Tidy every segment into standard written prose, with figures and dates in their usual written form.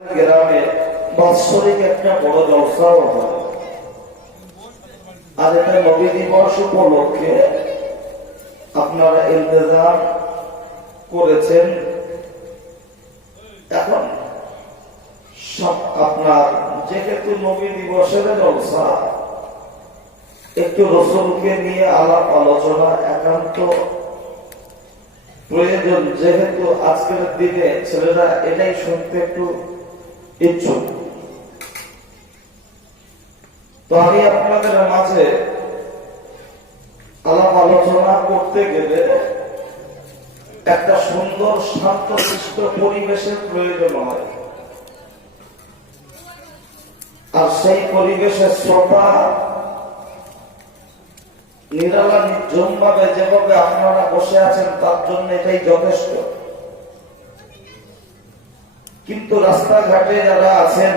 গ্রামে বাৎসরিক একটা বড় জলসাও হয়। আর এটা নবী দিবস উপলক্ষে আপনারা ইন্তজাম করেছেন। এখন সব আপনার যেহেতু নবী দিবসের জলসা, একটু রসুলকে নিয়ে আলাপ আলোচনা একান্ত প্রয়োজন, যেহেতু আজকের দিনে ছেলেরা এটাই শুনতে একটু ইচ্ছুক। তো আমি আপনাদের মাঝে আলাপ আলোচনা করতে গেলে একটা সুন্দর শান্তশিষ্ট পরিবেশের প্রয়োজন হয়। আর সেই পরিবেশের শ্রোতা নিরালা নির্জন ভাবে যেভাবে আপনারা বসে আছেন তার জন্য এটাই যথেষ্ট। কিন্তু রাস্তাঘাটে যারা আছেন,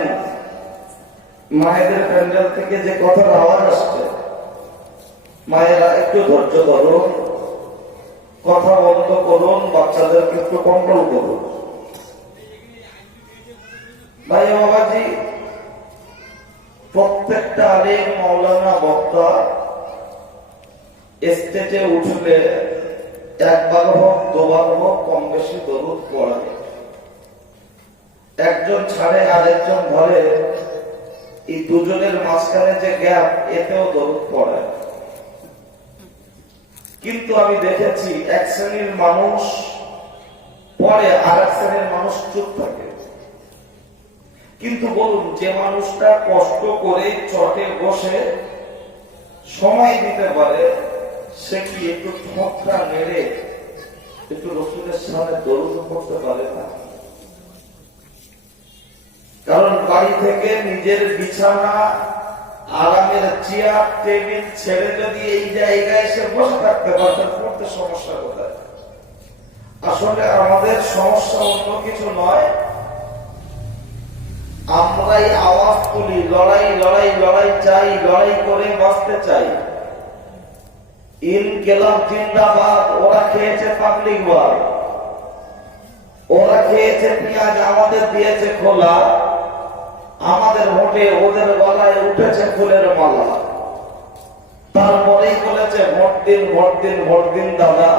মায়েদের প্যান্ডেল থেকে যে কথার আওয়াজ আসছে, মায়েরা একটু ধৈর্য ধরুন, কথা বন্ধ করুন, বাচ্চাদেরকে একটু কন্ট্রোল করুন। ভাই বাবাজি, প্রত্যেকটা আলেম মাওলানা বক্তা স্টেজে উঠলে একবার হোক দুবার হোক কম বেশি দরুদ পড়ে। একজন ছাড়ে আরেকজন ধরে, এই দুজনের মাঝখানে যে গ্যাপ, এতেও দরুদ পড়ে। কিন্তু আমি দেখেছি এক শ্রেণীর মানুষ পড়ে, আর এক শ্রেণীর মানুষ চুপ থাকে। কিন্তু বলুন, যে মানুষটা কষ্ট করে চটে বসে সময় দিতে পারে, সে কি একটু ঠোঁটটা মেরে একটু রসুলের সামনে দরুদ করতে পারে না? কারণ বাড়ি থেকে নিজের বিছানা, আরামের চেয়ার টেবিল ছেড়ে যদি এই জায়গায় এসে বসে থাকতে পারতেন, পড়তে সমস্যা কোথায়? আসলে আমাদের সমস্যা অন্য কিছু নয়, আমরাই আওয়াজ তুলি, লড়াই লড়াই লড়াই চাই, লড়াই করে বাঁচতে চাই। ইনকিলাব জিন্দাবাদ, ওরা খেয়েছে পাবলিক ওয়ার, ওরা খেয়েছে পেঁয়াজ, আমাদের দিয়েছে খোলা, আমাদের ভোটে ওদের গলায় উঠেছে ফুলের মালা। তারপরেই বলেছে ভোট দিন ভোট দিন ভোট দিন দাদা।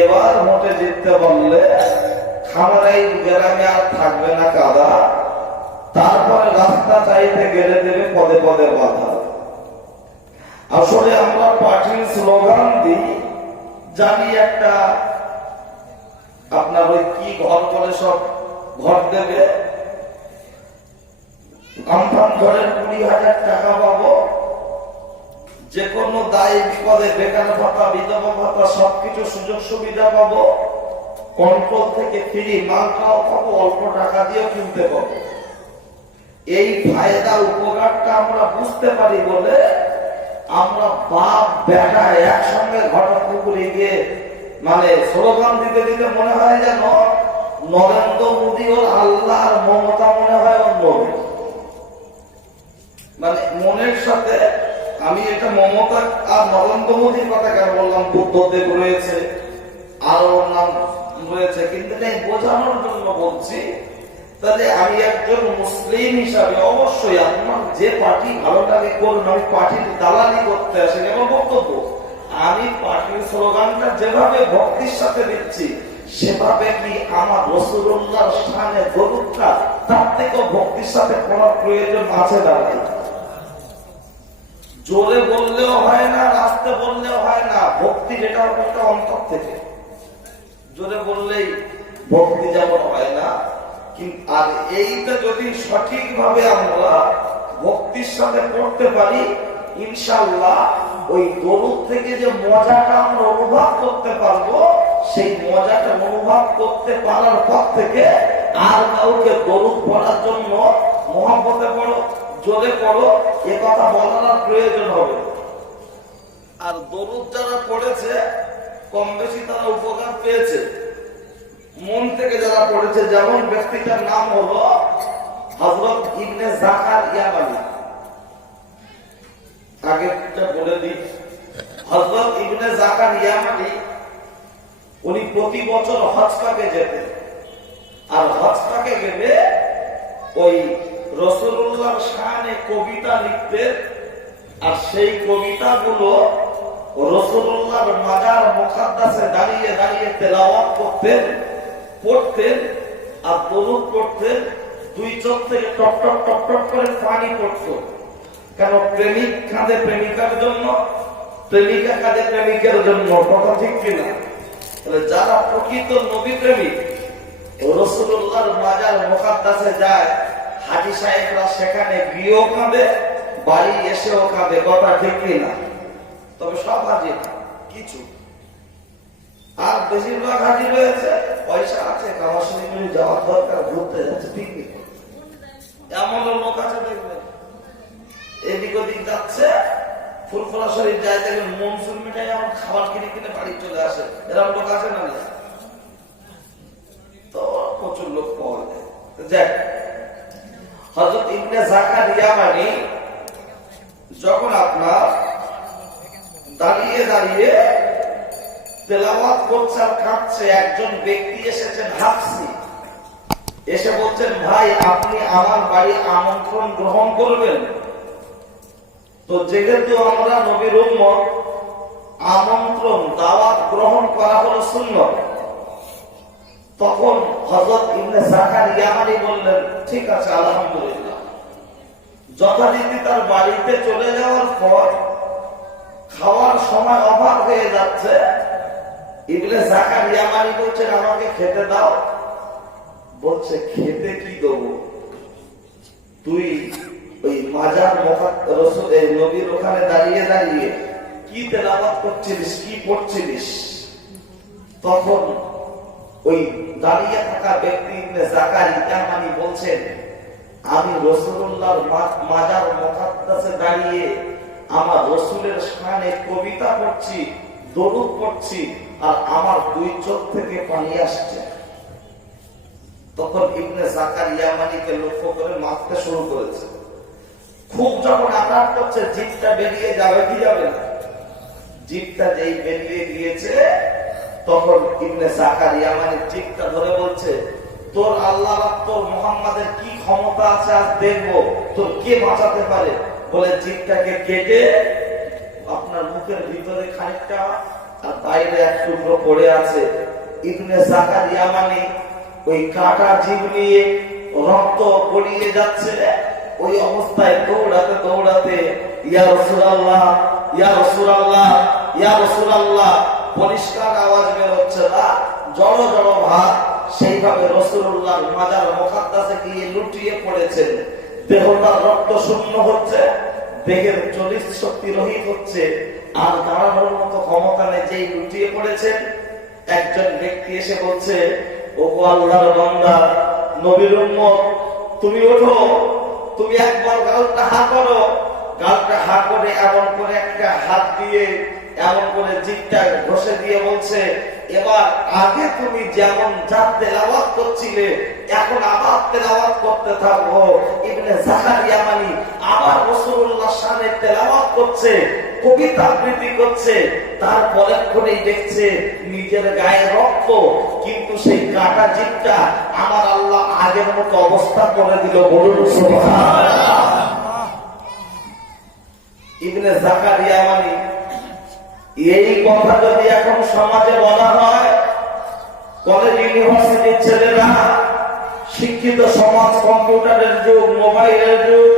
এবার ভোটে জিততে বললে খামারাই গ্রামে আর থাকবে না কাদা। তারপরে রাস্তা চাইতে গেলে দেবে পদে পদে বাধা। আসলে আমরা পার্টির স্লোগান দিই, জানি একটা আপনার ওই কি ঘর করে সব ঘর দেবে, আমফান ঘরের 20,000 টাকা পাবো, যে কোনো দায় বিপদে বেকার ভাতা, বিধবা ভাতা, সবকিছু সুযোগ সুবিধা পাবো, কন্ট্রোল থেকে ফ্রি মালটাও পাবো, অল্প টাকা দিয়েও কিনতে পাবো। এই ফায়দা উপকারটা আমরা বুঝতে পারি বলে আমরা বাপ বেটা একসঙ্গে ঘটকপুকুরে গিয়ে মানে স্লোগান দিতে দিতে মনে হয় যেন নরেন্দ্র মোদী ওর আল্লাহ, আর মমতা মনে হয় ওর নবী। মানে মনের সাথে আমি এটা মমতা আর নরেন্দ্র মোদীর কথা কেন বললাম, বুদ্ধদেব রয়েছে, আরো নাম রয়েছে, কিন্তু বোঝানোর জন্য বলছি। তাহলে আমি একজন মুসলিম হিসাবে অবশ্যই আপনার যে পার্টি ভালো লাগে করুন, আমি পার্টির দালালি করতে আসি আমার বক্তব্য। আমি পার্টির স্লোগানটা যেভাবে ভক্তির সাথে দিচ্ছি, সেভাবে কি আমার রাসূলুল্লাহর শানে দরুদটা তার থেকেও ভক্তির সাথে পড়ার প্রয়োজন আছে দাঁড়ায়? জোরে বললেও হয় না, রাস্তে বললেও হয় না, ভক্তি যেটা একটা অন্তর থেকে। জোরে বললেই ভক্তি যেমন হয় না, আর এইটা যদি সঠিকভাবে আমরা ভক্তির সাথে করতে পারি, ইনশাআল্লাহ ওই দরুদ থেকে যে মজাটা আমরা অনুভব করতে পারবো, সেই মজাটা অনুভব করতে পারার পর থেকে আর কাউকে দরুদ পড়ার জন্য মহব্বতে পড়ো, জোরে পড়ো, এ কথা বলার প্রয়োজন হবে। আর দরুদ যারা পড়েছে কম বেশি তারা উপকার পেয়েছে, মন থেকে যারা পড়েছে। যেমন ব্যক্তিটার নাম হলো হযরত ইবনে জাকার ইয়ামানি। আগে বলে দিই, হযরত ইবনে জাকার ইয়ামানি উনি প্রতি বছর হজ পাকে যেতেন। আর হজ পাকে গেলে ওই রাসূলুল্লাহর শানে কবিতা লিখতেন, আর সেই কবিতাগুলো রাসূলুল্লাহর মাজার মুকাদ্দাসে দাঁড়িয়ে দাঁড়িয়ে তেলাওয়াত করতেন, পড়তেন আর দরুদ পড়তেন। দুই চোখ থেকে টপ টপ টপ টপ করে পানি পড়তো। কেন? প্রেমিক কাঁদে প্রেমিকার জন্য, প্রেমিকা কাঁদে প্রেমিকের জন্য। কথা ঠিক কিনা? যারা প্রকৃত নবী প্রেমিক রাসূলুল্লাহর মাজার মুকাদ্দাসে যায়, হাজী সাহেবরা সেখানে গিয়েও কাঁদে, বাড়ি এসেও কাঁদে। কথা ঠিক কিনা? তবে সব হাজি না, কিছু। আর বেশিরভাগ হাজি রয়েছে পয়সা আছে, কামার শরীফে যাওয়ার দরকার, ঘুরতে যাচ্ছে, পিকনিক। এমন লোক আছে দেখবেন, এদিক ওদিক যাচ্ছে, ফুরফুরা শরীফ যায়, দেখবেন মনসুর মিঠাই আমার খাবার কিনে কিনে বাড়ি চলে আসে। এরকম লোক আছে না? তো প্রচুর লোক পাওয়া যায়। যাক, হযরত ইবনে জাকারিয়া মানে যখন আপনার দাঁড়িয়ে দাঁড়িয়ে তেলাওয়াত করছে আর কাঁদছে, একজন ব্যক্তি এসেছেন হাফসি, এসে বলছেন, ভাই আপনি আমার বাড়ি আমন্ত্রণ গ্রহণ করবেন? তো যেহেতু আমরা নবীর উম্মত, আমন্ত্রণ দাওয়াত গ্রহণ করা হলো সুন্নাত। তখন হযরত ইবনে জাকারিয়া বললেন, ঠিক আছে, আলহামদুলিল্লাহ। যথারীতি তার বাড়িতে চলে যাওয়ার পর খাওয়ার সময় অভাব হয়ে যাচ্ছে। ইবনে জাকারিয়া বলছেন, আমাকে খেতে দাও। বলছে, খেতে কি দেবো? তুই ওই মাজার রাসূল নবীর ওখানে দাঁড়িয়ে দাঁড়িয়ে কি তেলাওয়াত করছিলিস, কি পড়ছিলিস? তখন ওই দাঁড়িয়ে থাকা ব্যক্তি ইবনে জাকারিয়া বলছেন, আমি রাসূলুল্লাহর মাজার মুকাদ্দাসে দাঁড়িয়ে আমার রাসূলের শানে কবিতা পড়ছি, দরুদ পড়ছি, আর আমার দুই চোখ থেকে পানি আসছে। তখন ইবনে জাকারিয়া লক্ষ্য করে মারতে শুরু করেছে। খুব যখন আঘাত করছে, জিভটা বেরিয়ে যাবে কি যাবে না? জিভটা যেই বেরিয়ে গিয়েছে, তখন ইবনে জাকারিয়া জিভটা ধরে বলছে, তোর আল্লাহ তোর মুহাম্মাদের কি ক্ষমতা আছে, আজ দেখবো তোর কে বাঁচাতে পারে। বলে জিভটাকে কেটে আপনার মুখের ভিতরে খানিকটা আর বাইরে এক টুকরো পড়ে আছে। ইবনে জাকারিয়া ওই কাটা জিভ নিয়ে রক্ত গড়িয়ে যাচ্ছে, ওই অবস্থায় দৌড়াতে দৌড়াতে, ইয়া রাসূলুল্লাহ, ইয়া রাসূলুল্লাহ, ইয়া রাসূলুল্লাহ, পরিষ্কার আওয়াজ বের হচ্ছে না, জড়ো জড়ো ভাব, সেইভাবে রাসূলুল্লাহর মাজার মুকাদ্দাসে গিয়ে লুটিয়ে পড়েছেন। দেহটা রক্ত শূন্য হচ্ছে, দেহের চলিত শক্তি রহিত হচ্ছে, আর দাঁড়ানোর মতো ক্ষমতা নেই। যেই লুটিয়ে পড়েছেন, একজন ব্যক্তি এসে বলছে, ওগো আল্লাহর বান্দা, নবীর উম্মত, তুমি ওঠো, তুমি একবার গালটা হা করো। গালটা হা করে এমন করে একটা হাত দিয়ে এমন করে জিভটা ঘষে দিয়ে বলছে, এবার আগে তুমি যেমন যা তেলাওয়াত করছিলে, এখন আবার তেলাওয়াত করতে থাকো। ইবনে জাকারিয়া আবার রাসূলুল্লাহর শানে তেলাওয়াত করছে, কবিতা আবৃত্তি করছে। তারপরে করেই দেখছে নিজের গায়ে রক্ত, কিন্তু সেই কাটা জিভটা আমার আল্লাহ আগের মতো অবস্থা করে দিল। বলুন সুবহানাল্লাহ। ইবনে জাকারিয়া এই কথা যদি এখন সমাজে বলা হয়, কলেজ ইউনিভার্সিটির ছেলেরা, শিক্ষিত সমাজ, কম্পিউটারের যুগ, মোবাইলের যুগ,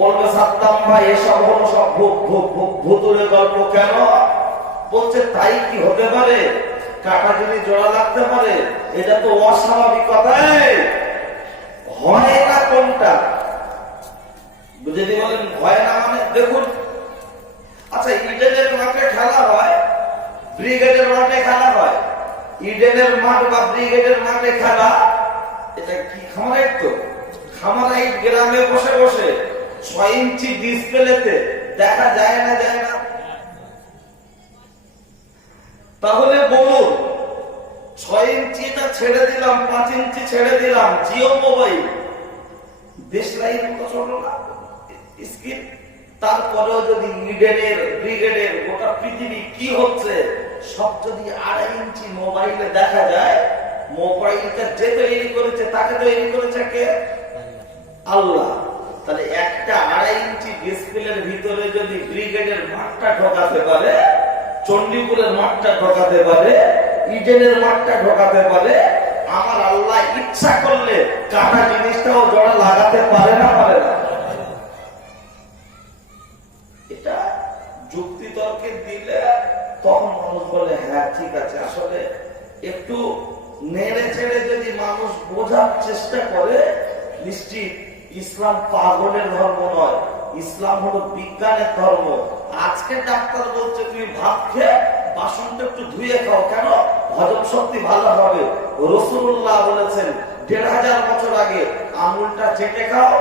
বলবে সাদ্দাম ভাই এসব হলো সব ভুতুরে গল্প। কেন? বলছে তাই কি হতে পারে? কাটা যদি জোড়া লাগতে পারে, এটা তো অস্বাভাবিক কথা। হয় না কোনটা? যদি বলেন হয় না, দেখুন, আচ্ছা, ইডেনের মাঠে খেলা হয়, ব্রিগেডের মাঠে খেলা হয়, ইডেনের মাঠ বা ব্রিগেডের মাঠে খেলা, এটা কি খামারাইট? তো খামারাইট গ্রামে বসে বসে 6 ইঞ্চি ডিসপ্লেতে দেখা যায় না, যায় না? তাহলে বলুন, 6 ইঞ্চিটা ছেড়ে দিলাম, 5 ইঞ্চি ছেড়ে দিলাম, জিও মোবাইল, দেশলাইয়ের মতো ছোট না স্ক্রিন, তারপরেও যদি ইডেনের ব্রিগেডের গোটা পৃথিবী কি হচ্ছে সব যদি 2.5 ইঞ্চি মোবাইলে দেখা যায়, মোবাইলটা যে তৈরি করেছে তাকে তৈরি করেছে কে? আল্লাহ। তাহলে একটা 2.5 ইঞ্চি ডিসপ্লের ভিতরে যদি ব্রিগেডের মাঠটা ঢোকাতে পারে, চণ্ডীপুরের মাঠটা ঢোকাতে পারে, ইডেনের মাঠটা ঢোকাতে পারে, আমার আল্লাহ ইচ্ছা করলে কাটা জিনিসটাও জোড়া লাগাতে পারে না? পারে না? এটা যুক্তি তর্কে দিলে তখন মানুষ বলে হ্যাঁ ঠিক আছে। আসলে একটু নেড়ে চেড়ে যদি মানুষ বোঝার চেষ্টা করে, নিশ্চিত ইসলাম পাগলের ধর্ম নয়, ইসলাম হলো বিজ্ঞানের ধর্ম। আজকে ডাক্তার বলছে তুমি ভাত খেয়ে বাসনটা একটু ধুয়ে খাও, কেন? হজম শক্তি ভালো হবে। রাসূলুল্লাহ বলেছেন 1500 বছর আগে আঙুলটা চেটে খাও,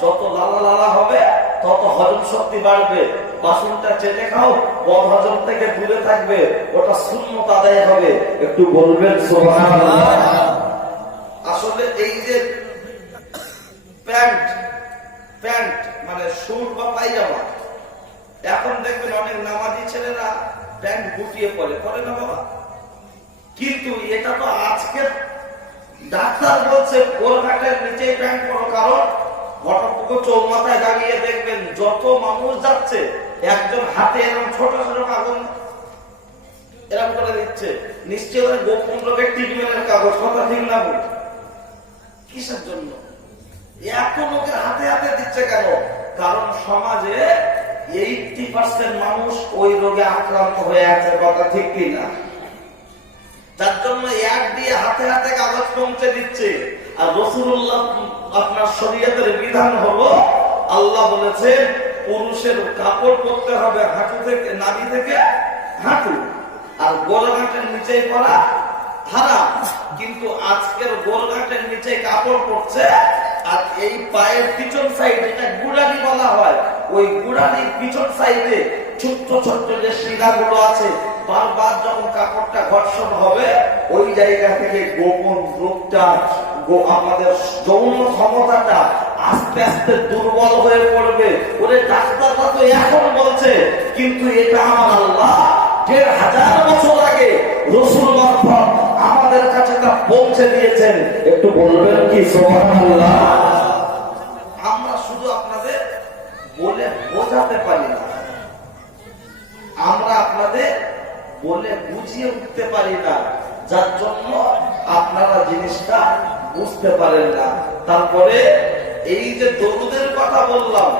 যত লালা লালা হবে তত হজম শক্তি বাড়বে। বাসনটা চেটে খাও, বদ হজম থেকে দূরে থাকবে, ওটা সুন্নত আদায় হবে। একটু বলবেন সুবহানাল্লাহ। আসলে এই যে প্যান্ট মানে স্যুট বা পায়জামা, এখন দেখবেন অনেক নামাজি ছেলেরা প্যান্ট গুটিয়ে পরে না বাবা? কিন্তু এটা তো আজকে ডাক্তার বলছে গোলঘাটের নিচে প্যান্ট পরো, কারণ ঘটকপুকুর চৌমাথায় দাঁড়িয়ে দেখবেন যত মানুষ যাচ্ছে একজন হাতে এরকম ছোট ছোট কাগজ এরকম করে দিচ্ছে, নিশ্চয়ই গোপন লোকের ট্রিটমেন্টের কাগজ। কথা ঠিক না? বল কিসের জন্য এত লোকের হাতে হাতে দিচ্ছে কেন? কারণ সমাজে 80% মানুষ ওই রোগে আক্রান্ত হয়ে আছে। কথা ঠিক কিনা? তার জন্য এক দিয়ে হাতে হাতে কাগজ পৌঁছে দিচ্ছে। আর রাসূলুল্লাহ আপনার শরীয়তের বিধান হলো, আল্লাহ বলেছেন পুরুষের কাপড় পরতে হবে হাঁটু থেকে, নাভি থেকে হাঁটু, আর গোলঘাটের নিচে পরা হারাম। কিন্তু আজকের গোলঘাটের নিচে কাপড় পরছে, আর এই পায়ের পিছন সাইডে, এটা গুড়ানি বলা হয়, ওই গুড়ানির পিছন সাইডে ছোট্ট ছোট্ট যে শিরাগুলো আছে, বারবার যখন কাপড়টা ঘর্ষণ হবে ওই জায়গা থেকে গোপন রূপটা, আমাদের যৌন ক্ষমতাটা আস্তে আস্তে দুর্বল হয়ে পড়বে। ওরে ডাক্তাররা তো এখন বলছে, কিন্তু এটা আমার আল্লাহ 1500 বছর আগে রাসূল মারফত আমাদের কাছে তা পৌঁছে দিয়েছেন। একটু বলবেন কি সুবহানাল্লাহ? আমরা শুধু আপনাদের বলে বোঝাতে পারি না, আমরা আপনাদের বলে বুঝিয়ে উঠতে পারি না, যার জন্য আপনারা জিনিসটা বুঝতে পারেন না। তারপরে এই যে দরুদের কথা বললাম,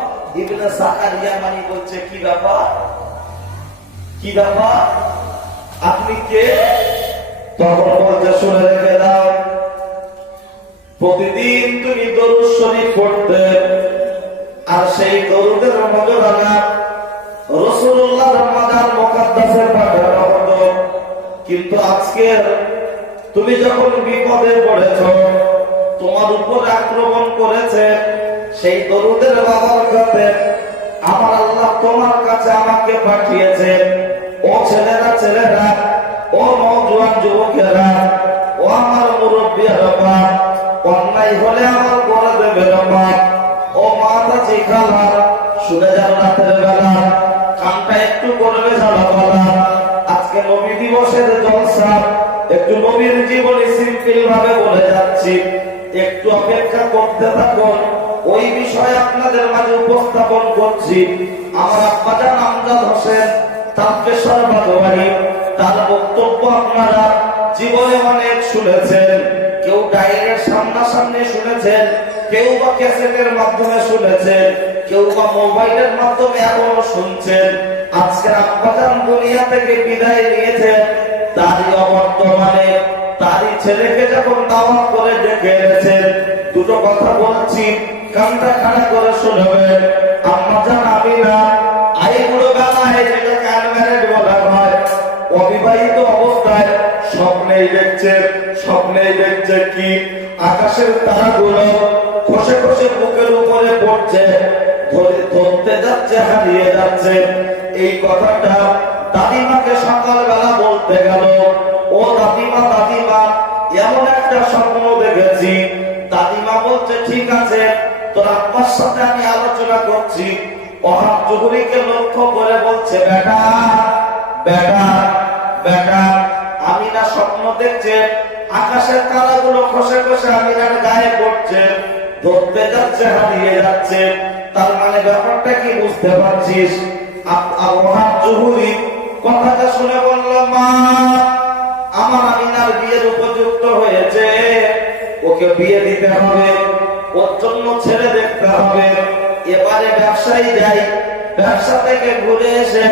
ইবনে জাকারিয়া মানি বলছে কি ব্যাপার, কি ব্যাপার, আপনি কে? তখন বলতে শুনে রেখে দাও, প্রতিদিন তুমি দরুদ শরীফ পড়তে, আর সেই দরুদের মর্যাদা রাসূলুল্লাহর রমাদান মুকাদ্দাসে পাঠানো হতো। কিন্তু আজকে তুমি যখন বিপদে পড়েছো, তোমার উপর আক্রমণ করেছে, সেই দরুদের বাবারকাতে আমার আল্লাহ তোমার কাছে আমাকে পাঠিয়েছে। ও ছেলেরা, ও নওজোয়ান যুবকেরা, ও আমার মুরব্বিরা, অন্যায় হলে আমার করে দেবে রবা। ও মাথা চিখালা, শুনে যান রাতের বেলা, কানটা একটু করবে ঝালাপালা। আজকে নবী দিবসের জলসা, একটু নবীর জীবনী সিম্পল ভাবে বলে যাচ্ছি, একটু অপেক্ষা করতে থাকুন। ওই বিষয়ে আপনাদের মাঝে উপস্থাপন করছি। আমার আব্বাজান আমজাদ হোসেন তাফসীর বাদওয়ারি, তার বক্তব্য আপনারা জীবনে অনেক শুনেছেন, কেউ ডাইরেক্ট সামনাসামনি শুনেছেন, কেউ বা ক্যাসেটের মাধ্যমে শুনেছেন, কেউ বা মোবাইলের মাধ্যমে এখনো শুনছেন। আজকের আব্বাজান দুনিয়া থেকে বিদায় নিয়েছেন, তারই অবর্তমানে তারই ছেলেকে যখন দাওয়াত করে ডেকে এনেছেন, দুটো কথা বলছি, কানটা খাড়া করে শুনবেন। আম্মাজান আমিনা আইবুড়ো বেলায়, যেটাকে আনম্যারিড বলা হয়, অবিবাহিত অবস্থায় স্বপ্নেই দেখছে কি আকাশের তারাগুলো খসে খসে বুকের উপরে পড়ছে, ধরতে যাচ্ছে, হারিয়ে যাচ্ছে। এই কথাটা দাদিমাকে সকালবেলা বলতে গেল, ও দাদিমা এমন একটা স্বপ্ন দেখেছি। দাদিমা বলছে ঠিক আছে, তোর আব্বার সাথে আমি আলোচনা করছি। ওহাব জুহরিকে লক্ষ্য করে বলছে, বেটা আমিনা স্বপ্ন দেখছে, আকাশের তারাগুলো খসে খসে আমিনার গায়ে পড়ছে, ধরতে যাচ্ছে, হারিয়ে যাচ্ছে। তার মানে ব্যাপারটা কি বুঝতে পারছিস? ওহাব জুহুরি কথাটা শুনে বলল, মা আমার আমিনার বিয়ের উপযুক্ত হয়েছে, ওকে বিয়ে দিতে হবে, ওর জন্য ছেলে দেখতে হবে। এবারে ব্যবসায়ী যাই, ব্যবসা থেকে ঘুরে এসে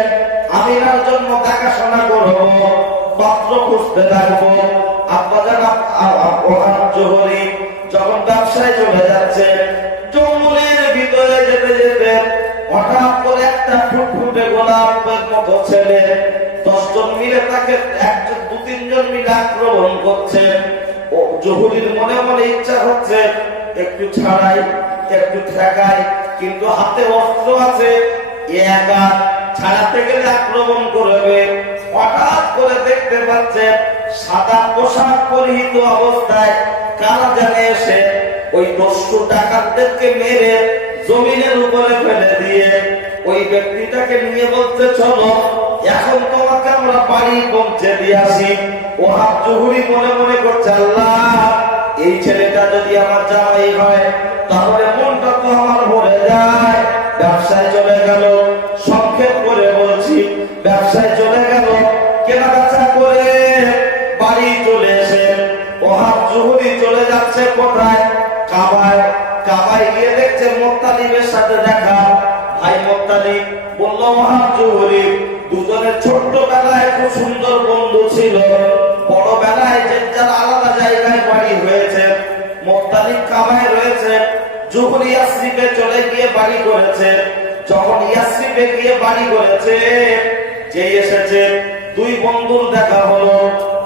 আমিনার জন্য দেখাশোনা করবো, পাত্র খুঁজতে থাকবো। আব্বাজান ওহাব জুহুরি যখন ব্যবসায় চলে যাচ্ছে, জঙ্গলের ভিতরে যেতে যেতে হঠাৎ করে একটা ফুটফুটে গোলাপের মতো ছেলে 10 জন মিলে তাকে দু তিনজন মিলে আক্রমণ করছে। ও জহুরির মনে মনে ইচ্ছা হচ্ছে একটু ছাড়াই, একটু ঠেকাই, কিন্তু হাতে অস্ত্র আছে, একা ছাড়াতে গেলে আক্রমণ করবে। হঠাৎ করে দেখতে পাচ্ছে সাদা পোশাক পরিহিত অবস্থায় কারা জানে এসে ওই দস্যু ডাকাতদেরকে মেরে জমিনের উপরে ফেলে দিয়ে ওই ব্যক্তিটাকে নিয়ে বলতে, চলো এখন তোমাকে আমরা বাড়ি পৌঁছে দিয়ে আসি। ওহাব জুহুরি মনে মনে করছে, আল্লাহ এই ছেলেটা যদি আমার জামাই হয় তাহলে মনটা তো আমার ভরে যায়। ব্যবসায় চলে গেল, সংক্ষেপ করে বলছি, ব্যবসায় চলে গেল, কেনাবেচা করে বাড়ি চলে এসে ওহাব জুহুরি চলে যাচ্ছে কোথায়? কাবায়। কাবায় গিয়ে দেখছে মুত্তালিবের সাথে দেখা। ভাই মুত্তালিব বলল, ওহাব জুহুরি দুজনের ছোট্টবেলায় খুব সুন্দর বন্ধু ছিল, বড় বেলায় যে যার আলাদা জায়গায় বাড়ি হয়েছে। মুত্তালিব কাবায় রয়েছে, জুহুরি ইয়াসরিবে চলে গিয়ে বাড়ি করেছে। যখন ইয়াসরিবে গিয়ে বাড়ি করেছে, যে এসেছে দুই বন্ধুর দেখা হলো।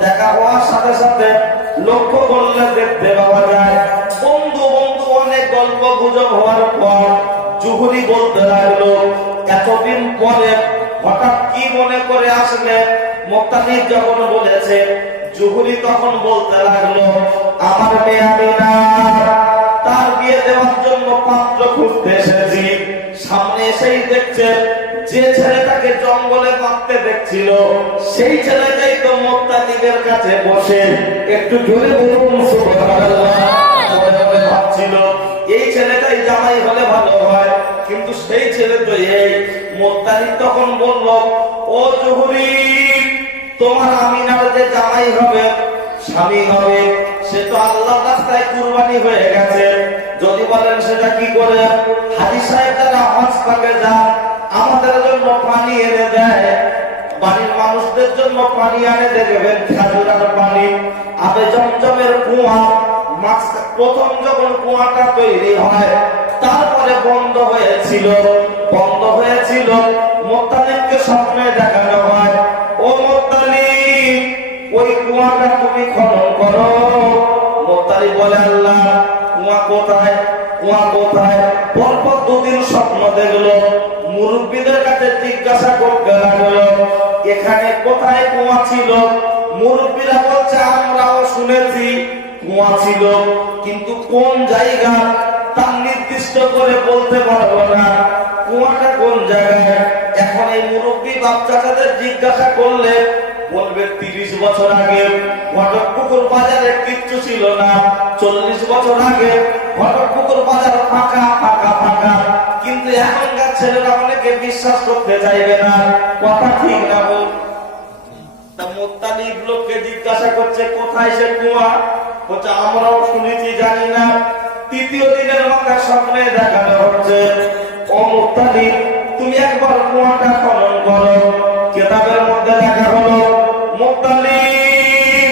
দেখা হওয়ার সাথে সাথে লক্ষ্য করলে দেখতে পাওয়া যায় বন্ধু বন্ধু অনেক গল্প গুজব হওয়ার পর জুহুরি বলতে লাগলো, এতদিন পরে হঠাৎ কি মনে করে আসলে? মুত্তালিব যখন বলেছে, জুহুরি তখন বলতে লাগলো, আমার মেয়ে আমিনা, তার বিয়ে দেওয়ার জন্য পাত্র খুঁজতে এসেছি। সামনে এসেই দেখছে যে ছেলেটাকে জঙ্গলে মারতে দেখছিল সেই ছেলেটাই তো মুত্তালিবের কাছে বসে একটু জোরে বলুন সুবহানাল্লাহ ভাবছিল এই ছেলেটাই জামাই হলে ভালো হয়, কিন্তু সেই ছেলে তো এই। মুত্তালিব তখন বলল, ও জুহুরি, তোমার আমিনার যে জামাই হবে, স্বামী হবে, সে তো আল্লাহর রাস্তায় কুরবানি হয়ে গেছে। যদি বলেন সেটা কি করে? হাজী সাহেব যারা হজ পাকে যান, আমাদের জন্য পানি এনে দেয়, বাড়ির মানুষদের জন্য পানি আনে দেখবেন, খেজুরের পানি, আবে জমজমের কুয়া। প্রথম যখন কুয়াটা তৈরি হয় তারপরে বন্ধ হয়েছিল, মুত্তালিবকে স্বপ্নে দেখানো হয়, ও মুত্তালিব, ওই কুয়াটা তুমি খনন করো। মুত্তালিব বলে, আল্লাহ কুয়া কোথায়? কুয়া কোথায়? পরপর দুদিন স্বপ্ন দেখলো, মুরব্বীদের কাছে জিজ্ঞাসা করতে লাগলো, এখানে কোথায় কুয়া ছিল? মুরব্বীরা বলছে, আমরাও শুনেছি কুয়া ছিল, কিন্তু কোন জায়গা তার নির্দিষ্ট করে বলতে পারবো না, কুয়াটা কোন জায়গায়। এখন এই মুরব্বী বাচ্চাদের জিজ্ঞাসা করলে বলবে 30 বছর আগে ঘটকপুকুর বাজারে কিচ্ছু ছিল না, 40 বছর আগে ঘটকপুকুর বাজার ফাঁকা ফাঁকা ফাঁকা। কিন্তু এখনকার ছেলেরা অনেকে বিশ্বাস করতে চাইবে না, কথা ঠিক না বল। মুত্তালিব লোককে জিজ্ঞাসা করছে, কোথায় সে কুয়া? বলছে, আমরাও শুনেছি, জানি না। তৃতীয় দিনের মাথায় স্বপ্নে দেখানো হচ্ছে, ও মুত্তালিব, তুমি একবার কুয়াটা খনন করো। কিতাবের মধ্যে লেখা হলো, মুত্তালিব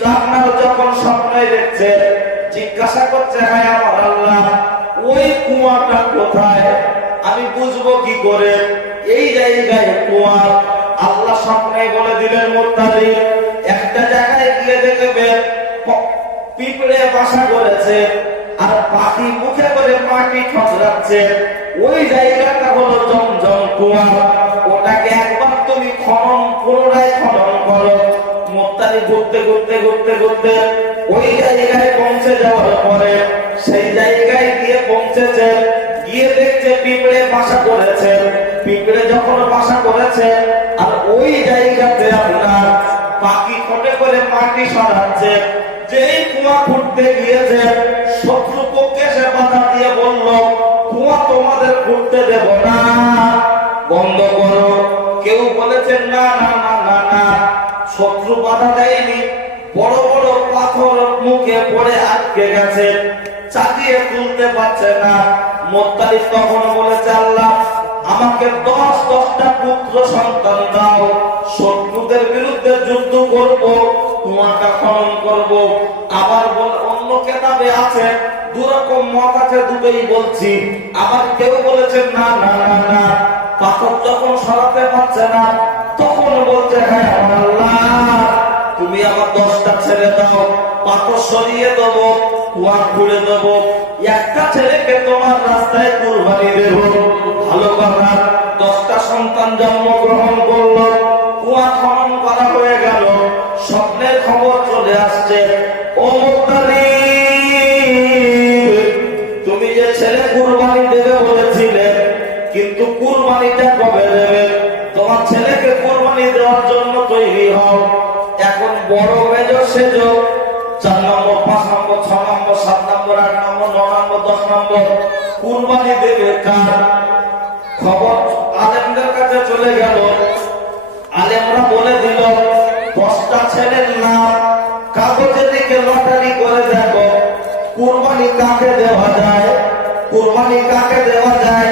জান্নাত যখন স্বপ্নে দেখছে, জিজ্ঞাসা করছে, হ্যাঁ আমার আল্লাহ, ওই কুয়াটা কোথায়? আমি বুঝবো কি করে? এই জায়গায় কুয়া। আল্লাহ স্বপ্নে বলে দিলেন, মুত্তালিব একটা জায়গায় গিয়ে দেখবে পিঁপড়ে বাসা করেছে আর পাখি মুখে করে মাটি ঠকরাচ্ছে, ওই জায়গাটা হলো জমজম কুয়া। ওটাকে একবার তুমি পুনরায় খনন করো। মুত্তালিব ঘুরতে ঘুরতে ঘুরতে ঘুরতে ওই জায়গায় পৌঁছে যাওয়ার পরে সেই জায়গায় গিয়ে পৌঁছেছে, গিয়ে দেখছে পিঁপড়ে বাসা করেছে। পিঁপড়ে যখন বাসা করেছে আর ওই জায়গাতে আপনার পাখি ঠোঁটে করে মাটি সরাচ্ছে, যেই কুয়া খুঁড়তে গিয়েছে শত্রু পক্ষে সে কেউ বলেছেন না না না না না, শত্রু বাধা দেয়নি, বড় বড় পাথর মুখে পড়ে আটকে গেছে, চালিয়ে তুলতে পারছে না। মুত্তালিব তখন বলেছে, আল্লাহ আমাকে 10টা পুত্র সন্তান দাও, শত্রুদের বিরুদ্ধে যুদ্ধ করব, কুয়াটা খনন করব। আবার অন্য কেতাবে আছে দুরকম মত আছে, দুটোই বলছি। আবার কেউ বলেছেন না না না না, পাথর যখন সরাতে পারছে না তখন বলছে, হ্যাঁ আল্লাহ তুমি আমার 10টা ছেলে দাও, পাথর সরিয়ে দেবো, কুয়া খুঁড়ে দেবো, একটা ছেলেকে তোমার রাস্তায় কুরবানি দেব। ভালো কথা, 10টা সন্তান জন্মগ্রহণ করলো, কুয়া খনন করা হয়ে গেল, স্বপ্নের খবর চলে আসছে, ও মুত্তালিব তুমি যে ছেলে কুরবানি দেবে বলেছিলে, কিন্তু কুরবানিটা কবে দেবে? তোমার ছেলেকে কুরবানি দেওয়ার জন্য তৈরি হও। এখন বড় মেজর সেজো, 4 নম্বর 5 নম্বর 6 নম্বর 7 নম্বর 8 নম্বর 9 নম্বর 10 নম্বর কুরবানি দেবে কার? খবর আলেমদের কাছে চলে গেল, আলেমরা বলে দিল 10টা ছেলের নাম কাগজে দিকে লটারি করে দেখো, কুরবানি কাকে দেওয়া যায়, কুরবানি কাকে দেওয়া যায়।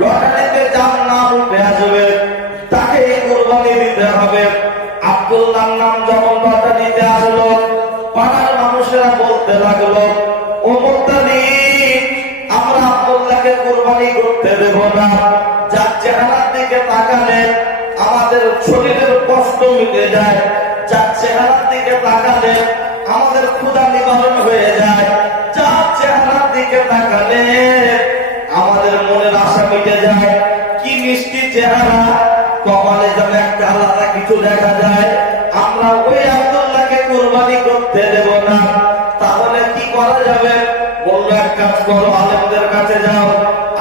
লটারিতে যার নাম উঠে আসবে তাকে কুরবানি দিতে হবে। আব্দুল্লাহর নাম যখন লটারিতে আসলো, পাড়ার মানুষেরা বলতে লাগলো, ও মুত্তালিব আমরা আব্দুল্লাহকে কুরবানি করতে দেব না, যার চেহারার দিকে তাকালে আমাদের শরীরের কষ্ট মিটে যায়, যার চেহারার দিকে তাকালে আমাদের ক্ষুধা নিবারণ হয়ে যায়, যার চেহারার দিকে তাকালে আমাদের মনের আশা মিটে যায়। কি মিষ্টি চেহারা, কপালে যেন একটা আলাদা কিছু দেখা যায়। আমরা ওই আব্দুল্লাহকে কুরবানি করতে দেব না, তাহলে কি করা যাবে? বললো এক কাজ করো, আলেমদের কাছে যাও।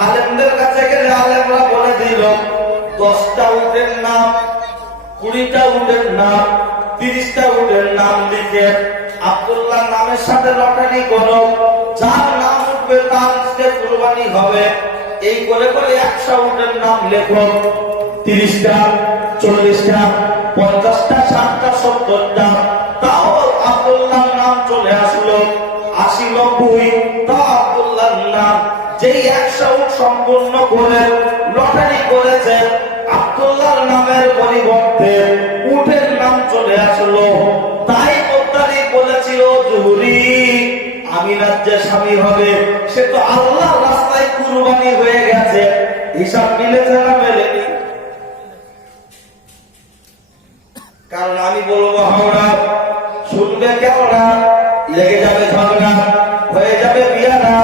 আলেমদের কাছে গেলে আলেমরা বলে দিল 10টা উটের নাম, 20টা উটের নাম, 30টা উটের নাম লিখে আব্দুল্লাহ নামের সাথে লটারি করো, যার নাম উঠবে তার কুরবানি হবে। এই করে করে 100 উটের নাম লেখো, 30টা 40টা 50টা 60টা 70টা, তাও আব্দুল্লাহর নাম চলে আসলো 80 90, তাও আব্দুল্লাহর নাম। যেই 100 উট সম্পূর্ণ করে লটারি করেছে, আব্দুল্লাহর নামের পরিবর্তে উটের নাম চলে আসলো। তাই মুত্তালিব বলেছিল, জুহরি আমিনার যে স্বামী হবে সে তো আল্লাহর রাস্তায় কুরবানি হয়ে গেছে। হিসাব মিলেছে না মেলেনি? কারণ আমি বলবো হাওড়া, শুনবে কেওড়া, লেগে যাবে ঝগড়া, হয়ে যাবে বিয়ানা,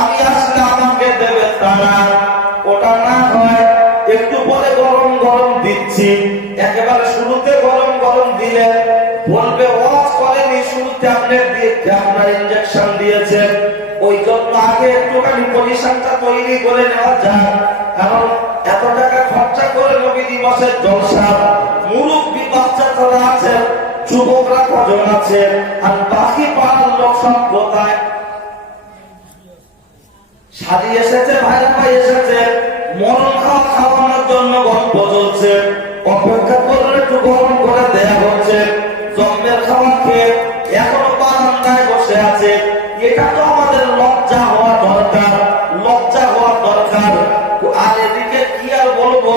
আমি আসলে আমাকে দেবে তারা। ওটা না হয় একটু পরে গরম গরম দিচ্ছি, একেবারে শুরুতে গরম গরম দিলে বলবে ওয়াজ করেনি, শুরুতে ট্যাবলেট দিয়ে আপনার ইনজেকশন দিয়েছে, ওই জন্য আগে একটুখানি পজিশনটা তৈরি করে নেওয়া যায়। কারণ এত টাকা খরচা করে নবী দিবসের জলসা, মুরব্বী বাচ্চা যারা আছে, যুবকরা কজন আছে, আর বাকি পাড়ার লোক সব কোথায়? শাড়ি এসেছে, ভাই ভাই এসেছে, মরণ খাওয়ানোর জন্য গল্প চলছে, অপেক্ষা করলে একটু গরম করে দেয়া হচ্ছে, জন্মের খাওয়া খেয়ে এখনো বারান্দায় বসে আছে। এটা তো আমাদের লজ্জা হওয়া দরকার, লজ্জা হওয়া দরকার। আর এদিকে কি আর বলবো,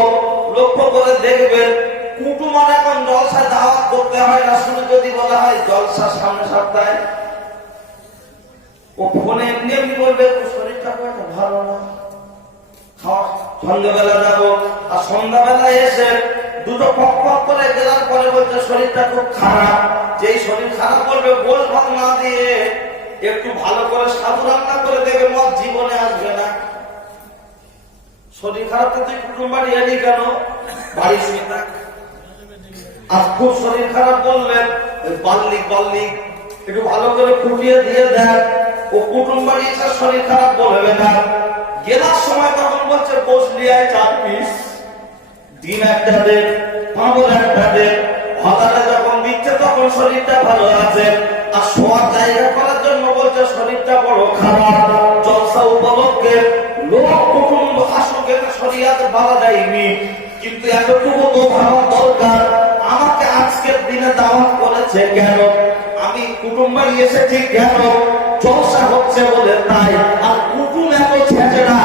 লক্ষ্য করে দেখবেন কুটুমার এখন জলসা দাওয়াত করতে হয় না, শুধু যদি বলা হয় জলসা সামনে সপ্তাহে, ও ফোনে এমনি এমনি বলবে শরীরটা খুব ভালো না, সন্ধ্যাবেলা যাবো, আর সন্ধ্যাবেলায় এসে দুটো পক পক করে গেলার পরে বলছে শরীরটা খুব খারাপ। যেই শরীর খারাপ করবে গোল ভাত না দিয়ে একটু ভালো করে সাধু রান্না করে দেবে, মত জীবনে আসবে না। শরীর খারাপ তো তুই কুটুম বাড়ি এলি কেন, বাড়ি শুয়ে থাক। আর খুব শরীর খারাপ বললেন বাল্লিক বাল্লিক একটু ভালো করে ফুটিয়ে দিয়ে দেন, ও কুটুম বাড়ি এসে শরীর খারাপ বলবে না। গেলার সময় তখন বলছে বসলি আয় 4 পিস, ডিম একটা দে, পাঁপড় একটা দে। হঠাৎ যখন দিচ্ছে তখন শরীরটা ভালো আছে, আর শোয়ার জায়গা করার জন্য বলছে শরীরটা বড় খারাপ। জলসা উপলক্ষে লোক কুটুম্ব আসুক, শরিয়াত বাধা দেয়নি, কিন্তু এতটুকু তো ভাবা দরকার আমাকে আজকের দিনে দাওয়াত করেছে কেন, আমি কুটুম বাড়ি এসেছি কেন, জলসা হচ্ছে বলে তাই। আর কুটুম এত ছেঁচড়া,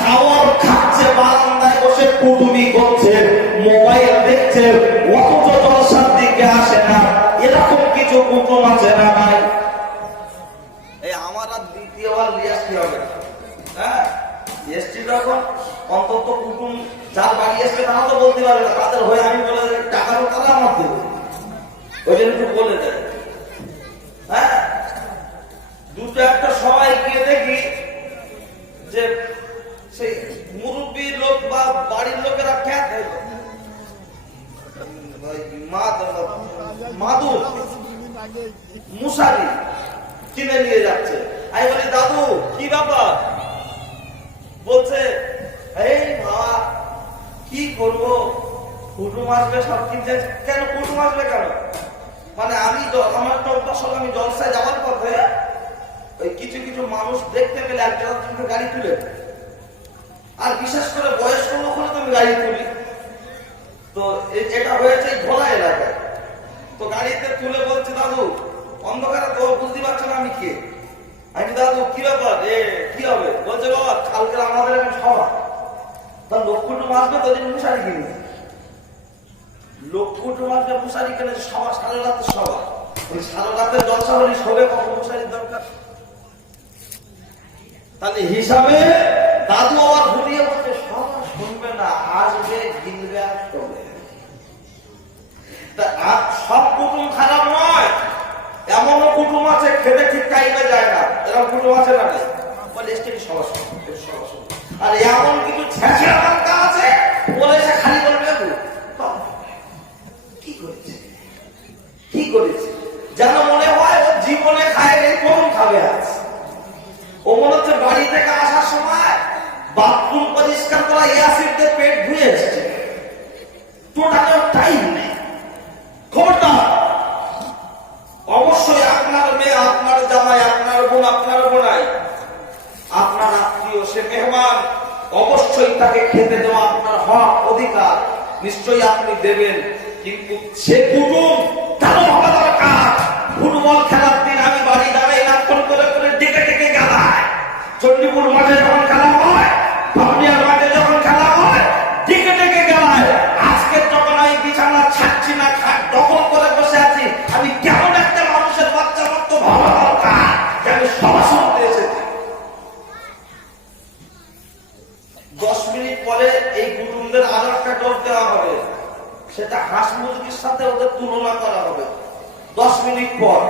খাওয়ার খাচ্ছে বারান্দায় বসে কুটুমি করছে, মোবাইল দেখছে, অথচ জলসার দিকে আসে না। এরকম কিছু কুটুম আছে না ভাই? এই আমার আর দ্বিতীয়বার লিয়াস কি হবে? হ্যাঁ, এসছি যখন অন্তত কুটুম যার বাড়ি এসছে তারা তো বলতে পারবে না, তাদের হয়ে আমি বলে টাকারও তারা আমার দেবে, ওই জন্য একটু বলে দেয়। হ্যাঁ, দুটো একটা সবাই গিয়ে দেখি যে সেই মুরব্বী লোক বা বাড়ির লোকেরা খ্যাত মাদুর মুসারি কিনে নিয়ে যাচ্ছে। আমি বলি দাদু কি ব্যাপার? বলছে এই বাবা কি করবো, কুটুম আসবে সব কিনছে। কেন কুটুম আসবে কেন? মানে আমি আমার টকটার সঙ্গে আমি জলসায় যাওয়ার পথে ওই কিছু কিছু মানুষ দেখতে পেলে একজনের গাড়ি তুলে, আর বিশেষ করে বয়স্ক লোক হলে তো আমি গাড়ি তুলি। তো এটা হয়েছে ঘোলা এলাকায়, তো গাড়িতে তুলে বলছে দাদু অন্ধকারে তো বুঝতে পারছো না আমি কে। আমি দাদু কি ব্যাপার, কি হবে? বলছে বাবা কালকে আমাদের এখন সভা, তার লোক কুটুম আসবে তো মশারি কিনে, লোক কুটুম আসবে মশারি কিনে সভা, সারা রাতের সভা, ওই সারা রাতের জলসা হলে সবে কখন মশারির দরকার? তাহলে হিসাবে দাদু আবার ঘুরিয়ে বলছে সভা শুনবে না, আসবে গিলবে আর শোবে। সব কুটুম খারাপ নয়, এমনও কুটুম আছে খেতে ঠিক টাইমে যায় না, এরকম কুটুম আছে না? বলে সভা শুনবে। আর এমন কিছু ছেঁচড়া বাঙ্কা আছে বলে সে খালি বলবে কি করেছে কি করেছে, যেন মনে হয় ও জীবনে খায় নেই, কখন খাবে আজ। ও মনে হচ্ছে বাড়ি থেকে আসার সময় বাথরুম পরিষ্কার করা অ্যাসিডে পেট ধুয়ে এসেছে, টোটাল টাইম নেই। খবরদার, অবশ্যই আপনার মেয়ে, আপনার জামাই, আপনার বোন, আপনার বোনাই, আপনার আত্মীয়, সে মেহমান, অবশ্যই তাকে খেতে দেওয়া আপনার হক, অধিকার, নিশ্চয়ই আপনি দেবেন। কিন্তু সে কুটুম কেন হওয়া দরকার? ফুটবল খেলার দিন আমি বাড়ি দাঁড়াই নাট্যন করে করে ডেকে ডেকে গেলায়, চণ্ডীপুর মাঠে যখন খেলা হয়, ভাবনিয়ার মাঠে যখন খেলা হয়, ডেকে ডেকে গেলায়। আজকে যখন আমি বিছানা ছাড়ছি না, খাট দখল করে বসে আছি, আমি কেমন একটা মানুষের বাচ্চা মতো ভাবা দরকার যে আমি সভা শুনতে এসেছি। 10 মিনিট পরে এই কুটুমদের আরো একটা ডোজ দেওয়া হবে, সেটা হাঁস মুরগির সাথে ওদের তুলনা করা হবে। 10 মিনিট পর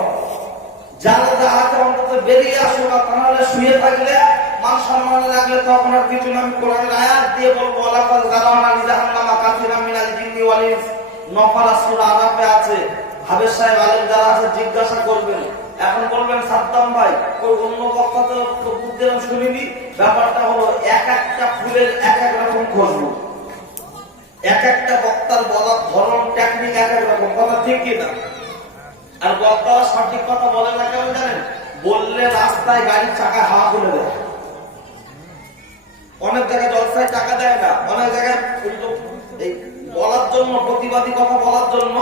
যারা হাতে অন্তত বেরিয়ে আসো না, তাহলে শুয়ে থাকলে মান সম্মান রাখলে তখন আর কিছু না। আমি কোরআনের আয়াত দিয়ে বলবো, আলাকাল জারানা লিজাহান্নামা কাসিরাম মিনাল জিন্নি ওয়াল ইনস, নফারা সূরা আরাফে আছে। হাবেজ সাহেব আলেম যারা আছে জিজ্ঞাসা করবেন, এখন বলবেন সাদ্দাম ভাই ওই অন্য বক্তাতে বুঝতে আমি শুনিনি। ব্যাপারটা হলো এক একটা ফুলের এক এক রকম খুশবু, এক একটা বক্তার বলার ধরন, টেকনিক এক এক রকম, কথা ঠিক কি না? আর বক্তা সঠিক কথা বলে না কেন জানেন? বললে রাস্তায় গাড়ির চাকা হাওয়া খুলে দেয়। অনেক জায়গায় জলসায় টাকা দেয় না, অনেক জায়গায় এই বলার জন্য, প্রতিবাদী কথা বলার জন্য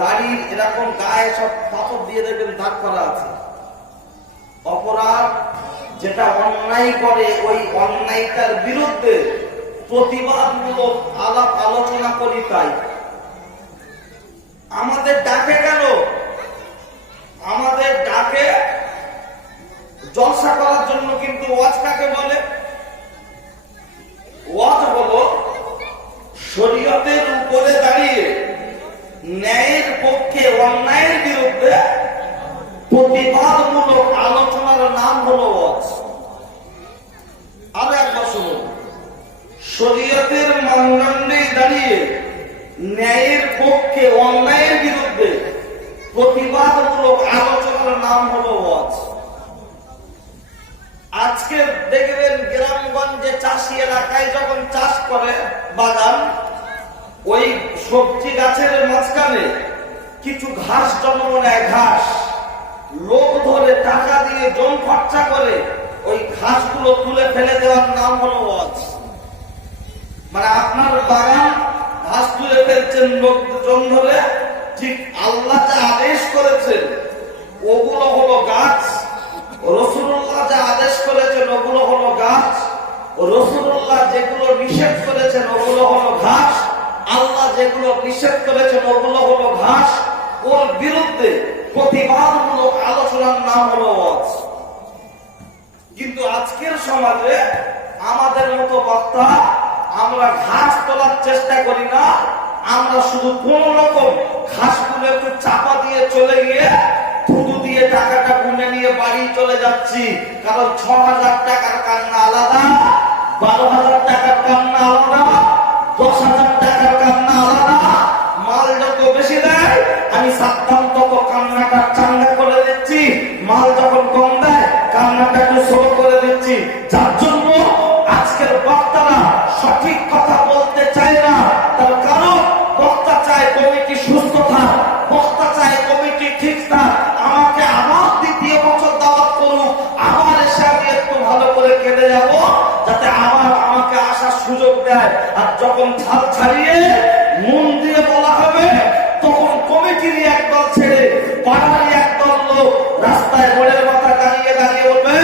গাড়ির এরকম গায়ে সব পাথর দিয়ে দেখবেন দাগ করা আছে। অপরাধ যেটা অন্যায় করে, ওই অন্যায়টার বিরুদ্ধে প্রতিবাদমূলক আলাপ আলোচনা করি। তাই আমাদের ডাকে গেল, আমাদের ডাকে জলসা করার জন্য। কিন্তু ওয়াজ কাকে বলে? ওয়াজ হলো শরীয়তের উপরে দাঁড়িয়ে ন্যায়ের পক্ষে অন্যায়ের বিরুদ্ধে প্রতিবাদমূলক আলোচনার নাম হলো ওয়াজ। আরো একবার শুনুন, শরীয়তের মানদণ্ডে দাঁড়িয়ে ন্যায়ের পক্ষে অন্যায়ের বিরুদ্ধে প্রতিবাদমূলক আলোচনার নাম হলো ওয়াজ। আজকে দেখবেন গ্রামগঞ্জে চাষি এলাকায় যখন চাষ করে বাগান, ওই সবজি গাছের মাঝখানে কিছু ঘাস জন্ম নেয়। ঘাস লোক ধরে টাকা দিয়ে জন খরচা করে ওই ঘাসগুলো তুলে ফেলে দেওয়ার নাম হলো ওয়াজ। বাগান ঘাস তুলে ফেলছেন লোকজন ধরে, ঠিক আল্লাহ যা আদেশ করেছেন ওগুলো হলো গাছ, রাসূলুল্লাহ যা আদেশ করেছেন ওগুলো হলো গাছ, রাসূলুল্লাহ যেগুলো নিষেধ করেছেন ওগুলো হলো ঘাস, আল্লাহ যেগুলো নিষেধ করেছেন ওগুলো হলো ঘাস। ওর বিরুদ্ধে প্রতিবাদমূলক আলোচনার নাম হলো ওয়াজ। কিন্তু আজকের সমাজে আমাদের মতো বক্তা, আমরা ঘাস তোলার চেষ্টা করি না, আমরা শুধু কোন রকম ঘাসগুলো একটু চাপা দিয়ে চলে গিয়ে থুতু দিয়ে টাকাটা গুনে নিয়ে বাড়ি চলে যাচ্ছি। কারণ ৬,০০০ টাকার কান্না আলাদা, ১২,০০০ টাকার কান্না আলাদা, ১০,০০০ টাকার কান্না আলাদা। মাল যত বেশি দেয় আমি সাবধান তত কান্নাটা চাঙ্গা করে দিচ্ছি, মাল যখন কম দেয় কান্নাটা একটু স্লো করে দিচ্ছি। যার জন্য আজকের বক্তারা সঠিক কথা বলতে চায় না, তার কারণ বক্তা চায় কমিটি সুস্থ থাক, বক্তা চায় কমিটি ঠিক থাক, আমাকে আবার ২য় বছর দাওয়াত করুক, আমার এসে আমি একটু ভালো করে কেটে যাব, যাতে আমাকে আসার সুযোগ দেয়। আর যখন ছাল ছাড়িয়ে মন দিয়ে বলা হবে তখন কমিটির একদল ছেড়ে পাড়ার একদল লোক রাস্তায় মোড়ের মাথা দাঁড়িয়ে দাঁড়িয়ে বলবে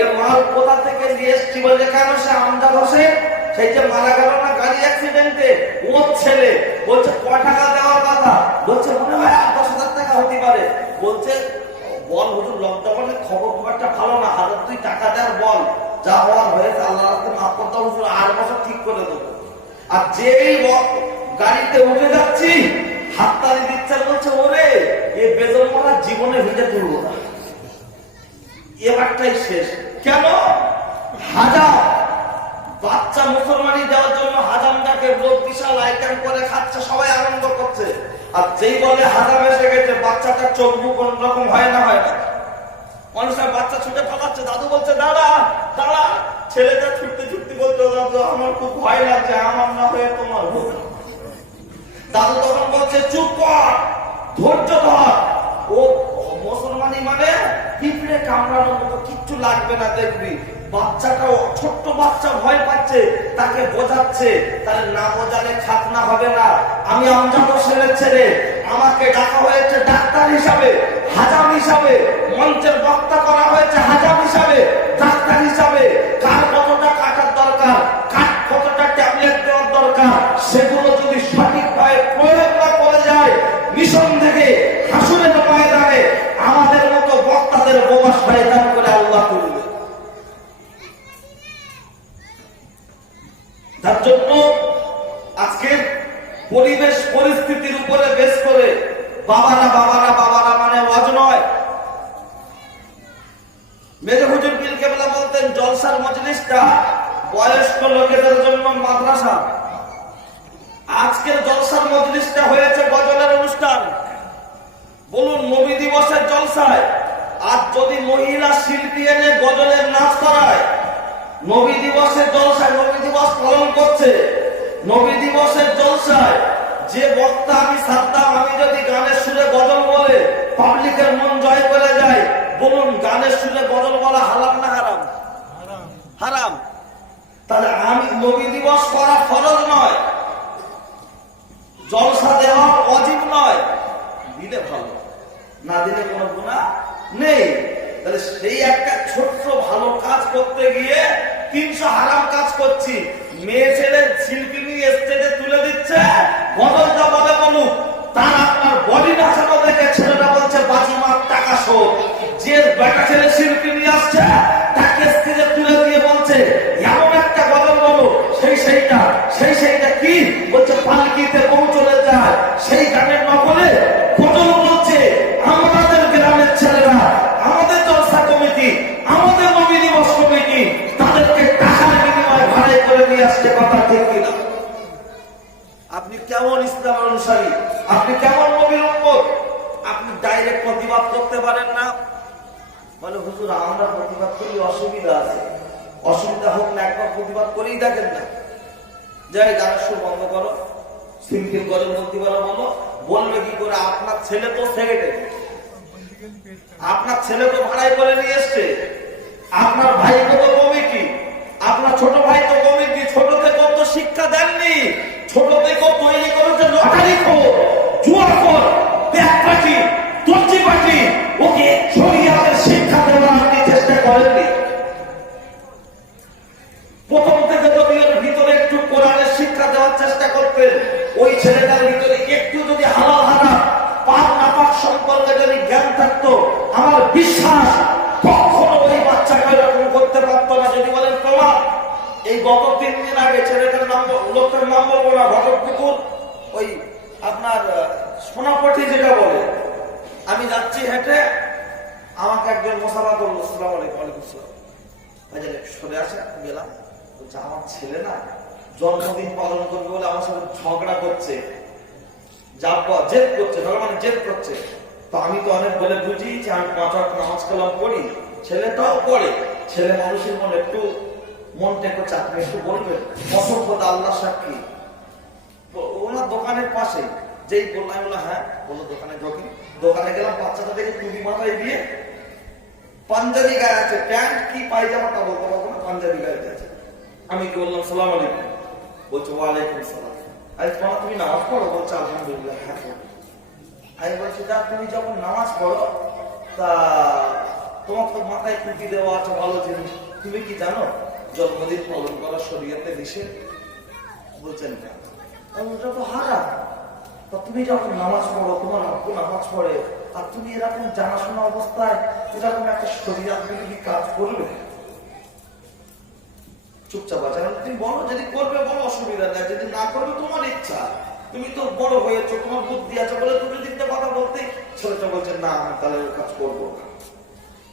এ মাল কোথা থেকে নিয়ে এসছি, বলে কেন সে আমজাদ হোসেন সেই যে মারা গেল না গাড়ি অ্যাক্সিডেন্টে, ওর ছেলে। বলছে ক টাকা দেওয়ার কথা, বলছে মনে হয় ৮-১০,০০০ টাকা হতে পারে। বলছে বল হুজুর লকডাউনে খবর খুব একটা ভালো না, ১,০০০ টাকা দেওয়ার বল, যা হওয়ার হয়েছে আল্লাহ রাস্তায় মাফ করতে হুজুর ৮ বছর ঠিক করে দেবো। আর যেই গাড়িতে উঠে যাচ্ছি হাততালি দিচ্ছে, বলছে ওরে এ বেজন মারা জীবনে ভিটে তুলব না, এবারটাই শেষ। কেন? হাজাম বাচ্চা মুসলমানি দেওয়ার জন্য হাজামটাকে লোক বিশাল আইটেম করে খাচ্ছে, সবাই আনন্দ করছে। আর যেই বলে হাজাম এসে গেছে বাচ্চাটার চোখ মুখ অন্যরকম হয় না, হয় না। মানুষের বাচ্চা ছুটে পালাচ্ছে, দাদু বলছে দাঁড়া দাঁড়া, ছেলেটা ছুটতে ছুটতে বলছে দাদু আমার খুব ভয় লাগছে, আমার না হয়ে তোমার হোক। দাদু তখন বলছে চুপ কর, ধৈর্য ধর, ও মুসলমানি মানে পিঁপড়ে কামড়ানোর মতো, কিচ্ছু লাগবে না দেখবি। বাচ্চাটাও ছোট্ট বাচ্চা ভয় পাচ্ছে, তাকে বোঝাচ্ছে, তাহলে না বোঝালে খাতনা হবে না। আমি আমজাদ হোসেনের ছেলে, আমাকে ডাকা হয়েছে ডাক্তার হিসাবে, হাজাম হিসাবে, মঞ্চের বক্তা করা হয়েছে হাজাম হিসাবে, ডাক্তার হিসাবে। কার কতটা কাটার দরকার, কার কতটা ট্যাবলেট দেওয়ার দরকার, সেগুলো যদি সঠিকভাবে প্রয়োগ না করে যায়, নিঃসন্দেহে হাসুরের ময়দানে আমাদের মতো বক্তাদের বোমা শয়তান করে আল্লাহ তুলবে। তার জন্য আজকের পরিবেশ পরিস্থিতির উপরে বেশ করে বাবারা বাবারা বাবারা মানে ওয়াজ নয়। মেজর হুজুর পীর কেবলা বলতেন জলসার মজলিসটা বয়স্ক লোকেদের জন্য মাদ্রাসা। আজকের জলসার মজলিসটা হয়েছে গজলের অনুষ্ঠান। বলুন নবী দিবসের জলসায় আর যদি মহিলা শিল্পী এনে গজলের নাচ করায়, নবী দিবসের জলসায়, নবী দিবস পালন করছে, নবী দিবসের জলসায় যে বক্তা আমি সাদ্দাম, আমি যদি গানের সুরে গজল বলে পাবলিকের মন জয় করে যায়, বলুন গানের সুরে গজল বলা হারাম না হারাম? হারাম। তাহলে আমি নবী দিবস করা ফরজ নয়, জলসা দেওয়া ওয়াজিব নয়, দিলে ভালো, না দিলে কোনো গুনাহ নেই। তাহলে সেই একটা ছোট্ট ভালো কাজ করতে গিয়ে ৩০০ হারাম কাজ করছি। মেয়ে ছেলে শিল্পী নিয়ে স্টেজে তুলে দিচ্ছে, গজলটা বলে বলুক, তার আপনার বডি নাচানো দেখে ছেলেটা বলছে বাজিমাত টাকা শোধ। যে বেটা ছেলে শিল্পী নিয়ে আসছে তাকে স্টেজে তুলে দিয়ে বলছে এমন একটা গজল বলো, সেইটা কি বলছে পালকিতে বউ চলে যায়, সেই গানের নকলে গজল বলছে। আমাদের গ্রামের ছেলেরা, আমাদের জলসা কমিটি, আমাদের নবী দিবস কমিটি তাদেরকে টাকার বিনিময়ে ভাড়াই করে নিয়ে আসছে, কথা ঠিক কিনা? আপনি কেমন ইসলামের অনুসারী, আপনি কেমন নবীর উম্মত? আপনি ডাইরেক্ট প্রতিবাদ করতে পারেন না? বলে হুজুর আমরা প্রতিবাদ করি, অসুবিধা আছে। অসুবিধা হোক না, একবার প্রতিবাদ করেই দেখেন না। যাই গানের সুর বন্ধ করো, সিম্পল গজল বলতে পারো বলো, বলবে কি করে? আপনার ছেলে তো সেক্রেটারি, আপনার ছেলে তো ভাড়াই করে নিয়ে এসছে, আপনার ভাই তো কমিটি, আপনার ছোট ভাই তো কমিটি, ছোট থেকে তো শিক্ষা দেননি। করেননি, ছোট থেকে তৈরি করেছে লটারি খোর, জুয়াখোর, ব্যাগপাটি, দর্জিপাটি। ওকে শরিয়াতের শিক্ষা দেওয়ার আপনি চেষ্টা করেননি। প্রথম থেকে যদি ওর ভিতরে একটু কোরআনের শিক্ষা দেওয়ার চেষ্টা করতেন, ওই ছেলেটার ভিতরে একটু যদি হালাল হারাম পাক নাপাক সম্পর্কে যদি জ্ঞান থাকতো, আমার বিশ্বাস কখনো ওই বাচ্চাকে এরকম করতে পারতো না। যদি বলেন প্রমাণ, এই গত 3 দিন আগে ছেলেটার নাম, লোকের নাম বলবো না, ঘটকপুকুর ওই আপনার সোনাপটি যেটা বলে, আমি যাচ্ছি হেঁটে, আমাকে একজন মোসাফা করলো, আসসালামু আলাইকুম। ওয়ালাইকুম আসসালাম। ভাইজান সরে আসে, গেলাম। বলছে আমার ছেলে না জন্মদিন পালন করবে বলে আমার সাথে ঝগড়া করছে, জেদ করছে, মানে জেদ করছে। তো আমি তো অনেক বলে বুঝি যে আমি 5 ওয়াক্ত নামাজ কালাম পড়ি, ছেলেটাও পড়ে, ছেলে মানুষের মনে একটু মনটা করছে, আপনি একটু বলবেন, অসভ্যতা আল্লাহ সাক্ষী। ওনার দোকানের পাশে যেই বললাম, বললো হ্যাঁ, বললো দোকানে ঢোকি। দোকানে গেলাম, বাচ্চাটা দেখে টুপি মাথায় দিয়ে পাঞ্জাবি গায়ে আছে, প্যান্ট কি পায়জামাটা বলতে পারবো না, পাঞ্জাবি গায়ে আছে। আমি কি বললাম সালাম আলাইকুম, বলছে ওয়ালাইকুম সালাম। আরে তুমি নামাজ পড়ো? বলছে আলহামদুলিল্লাহ হ্যাঁ। আমি বলছি দা তুমি যখন নামাজ পড়ো তা তোমার তো মাথায় টুপি দেওয়া আছে, ভালো জিনিস, তুমি কি জানো জন্মদিন পালন করা শরীয়তে নিষেধ? বলছেন না, ওটা তো হারাম। তা তুমি যখন নামাজ পড়ো, তোমার আব্বু নামাজ পড়ে, আর তুমি এরকম জানাশোনা অবস্থায় এরকম একটা শরীয়ত বিরোধী কাজ করবে? চুপচাপ আছে, তুমি বলো যদি করবে বলো, অসুবিধা নেই, যদি না করবে তোমার ইচ্ছা, তুমি তো বড় হয়েছো, তোমার বুদ্ধি আছে বলে তুমি দিতে কথা বলতে। ছেলেটা বলছে না আমি তাহলে ওই কাজ করবো না।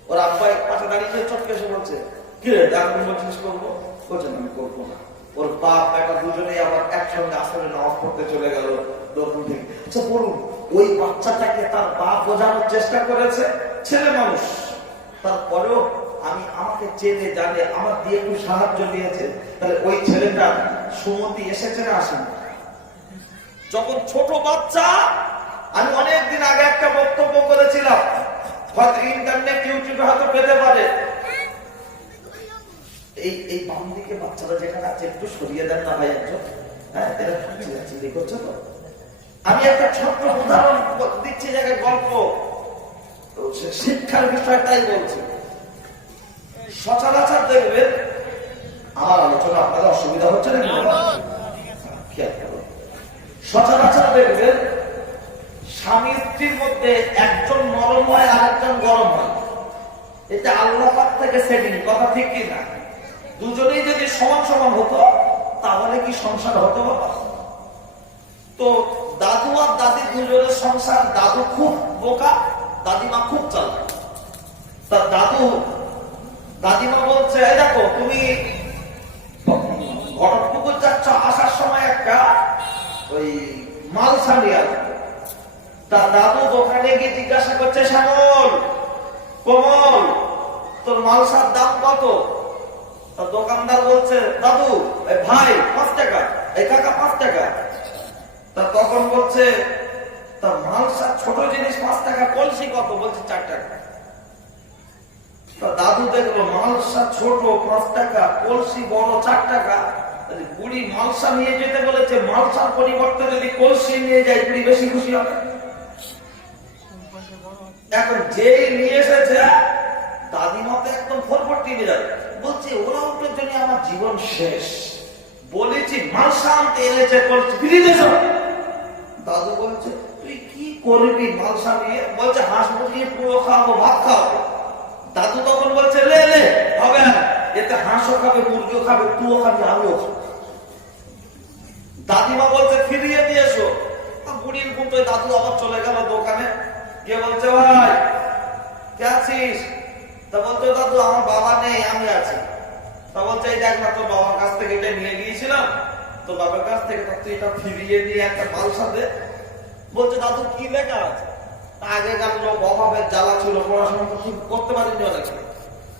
ওর আব্বা পাশে দাঁড়িয়ে চটকে এসে বলছে কি রে ডাক্তার বলছিস করবো? বলছেন আমি করবো না। ওর বাপ বেটা দুজনেই আবার একসঙ্গে আসলে নামাজ পড়তে চলে গেল দোকান থেকে। আচ্ছা বলুন, ওই বাচ্চাটাকে তার বাপ বোঝানোর চেষ্টা করেছে, ছেলে মানুষ, তারপরেও আমাকে চেনে জানে, আমার দিয়ে একটু সাহায্য নিয়েছে, তাহলে ওই ছেলেটা সুমতি এসেছে না আসেনি? যখন ছোট বাচ্চা, আমি অনেকদিন আগে একটা বক্তব্য করেছিলাম, হয়তো ইন্টারনেট ইউটিউবে হয়তো পেতে পারে, এই বাম দিকে বাচ্চারা যেখানে আছে একটু সরিয়ে দেন না ভাই একজন, হ্যাঁ এরা চিন্তা করছো তো। আমি একটা ছোট্ট উদাহরণ দিচ্ছি, জায়গায় গল্প শিক্ষার বিষয়টাই বলছি। সচরাচর দেখবেন, আমার আলোচনা আপনাদের অসুবিধা হচ্ছে না, খেয়াল করুন, সচরাচর দেখবেন স্বামী স্ত্রীর মধ্যে একজন নরম হয় আর একজন গরম হয়, এটা আল্লাহ পাক থেকে সেটিং, কথা ঠিক কি না? দুজনেই যদি সমান সমান হতো তাহলে কি সংসার হতো বাবা? তো দাদু আর দাদি দুজনের সংসার, দাদু খুব বোকা, দাদিমা খুব চালাক। তা দাদিমা বলছে এই দেখো তুমি ঘটকপুকুর যাচ্ছ, আসার সময় একটা ওই মালসা নিয়ে আসবে। তা দাদু দোকানে গিয়ে জিজ্ঞাসা করছে শ্যামল, কমল, তোর মালসার দাম কত? তা দোকানদার বলছে দাদু ভাই 5 টাকা, এই কাকা 5 টাকা। তা তখন বলছে তা মালসা ছোট জিনিস 5 টাকা, কলসি কত? বলছে 4 টাকা। তা দাদু দেখলো মালসা ছোট 5 টাকা, কলসি বড় 4 টাকা, বুড়ি মালসা নিয়ে যেতে বলেছে, মালসার পরিবর্তে যদি কলসি নিয়ে যায় বুড়ি বেশি খুশি হবে। এখন যেই নিয়ে এসেছে দাদিমা তো একদম ফরফরটি নিয়ে যাবে, বলছে ওরা উঠে জন্য আমার জীবন শেষ, বলেছি মালসা আনতে এনেছে কলসি ফিরিয়ে দিয়েছ। দাদু বলছে তুই কি করবি মালসা নিয়ে? বলছে হাঁস মুরগি পুরো খাওয়াবো, ভাত খাওয়াবো। দাদু তখন বলছে লে হবে না, এতে হাঁসও খাবে, মুরগিও খাবে, তুইও খাবি, আমিও খাবো। দাদিমা বলছে ফিরিয়ে দিয়েছো। বুড়ির পুত্র দাদু আবার চলে গেল দোকানে গিয়ে বলছে ভাই কে আছিস? তা বলছে দাদু আমার বাবা নেই, আমি আছি। তা বলছে এই দেখ না, তোর বাবার কাছ থেকে এটা নিয়ে গিয়েছিলাম, তোর বাবার কাছ থেকে তুই এটা ফিরিয়ে নিয়ে একটা মালসা দে। বলছে দাদু কি লেখা আছে? আগেকার লোক অভাবের জ্বালা ছিল, পড়াশোনা তো ঠিক করতে পারেনি অনেকে,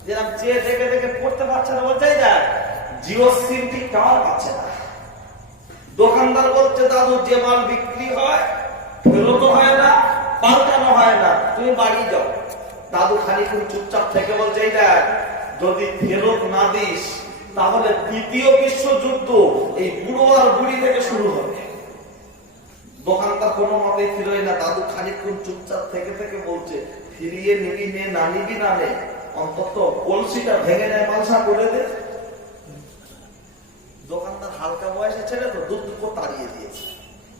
যেরকম চেয়ে দেখে দেখে পড়তে পারছে না। বলছে দেখ জিও সিম ঠিক টাওয়ার পাচ্ছে না। দোকানদার বলছে দাদু যে মাল বিক্রি হয় ফেরত হয় না, পাল্টানো হয় না, তুমি বাড়ি যাও। দাদু খানিক্ষণ চুপচাপ থেকে বলছে এই দেখ যদি ফেরত না দিস তাহলে দ্বিতীয় বিশ্বযুদ্ধ এই বুড়ো আর বুড়ি থেকে শুরু হবে। দোকানদার কোনো মতে ফিরোয় না, দাদু খানিকক্ষণ চুপচাপ থেকে থেকে বলছে, ফিরিয়ে নিবি নে, না নিবি না নে, অন্তত কলসিটা ভেঙে নেয়, মালসা করে দে। দোকানদার হালকা বয়সে ছেলে তো দুধ দুপুর তাড়িয়ে দিয়েছে।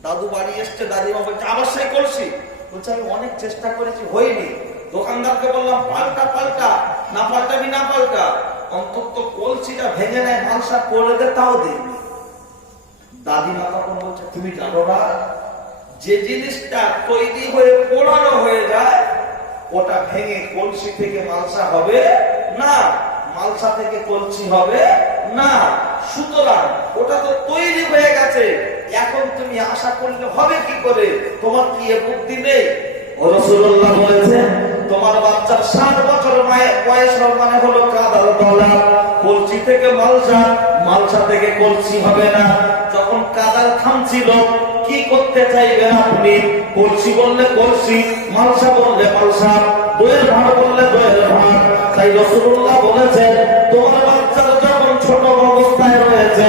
দাদু বাড়ি এসছে, দাদিমা বলছে আবার সেই কলসি। বলছে আমি অনেক চেষ্টা করেছি, হয়নি। দোকানদারকে বললাম পাল্টা পাল্টা, না পাল্টাবি না পাল্টা, অন্তত কলসিটা ভেঙে নেয়, মালসা করে দে, তাও দেয়নি। দাদিমা তখন বলছে তুমি জানো না, যে জিনিসটা তৈরি হয়ে পোড়ানো হয়ে যায় ওটা ভেঙে কলসি থেকে মালসা হবে না, মালসা থেকে কলসি হবে না। সুতরাং ওটা তো তৈরি হয়ে গেছে, এখন তুমি আশা করলে হবে কি করে? তোমার কি এ বুদ্ধি নেই? রাসূলুল্লাহ বলেছেন তোমার বাচ্চার 7 বছর বয়স মানে হলো কাদার দলা, কলসি থেকে মালসা, মালসা থেকে কলসি হবে না। যখন কাদার থামছিল কি করতে চাইবেন আপনি? কলসি বললে কলসি, মালসা বললে মালসা, দইয়ের ভাড় বললে দইয়ের ভাড়। তাই রাসূলুল্লাহ বলেছেন তোমার বাচ্চার যখন ছোট অবস্থায় রয়েছে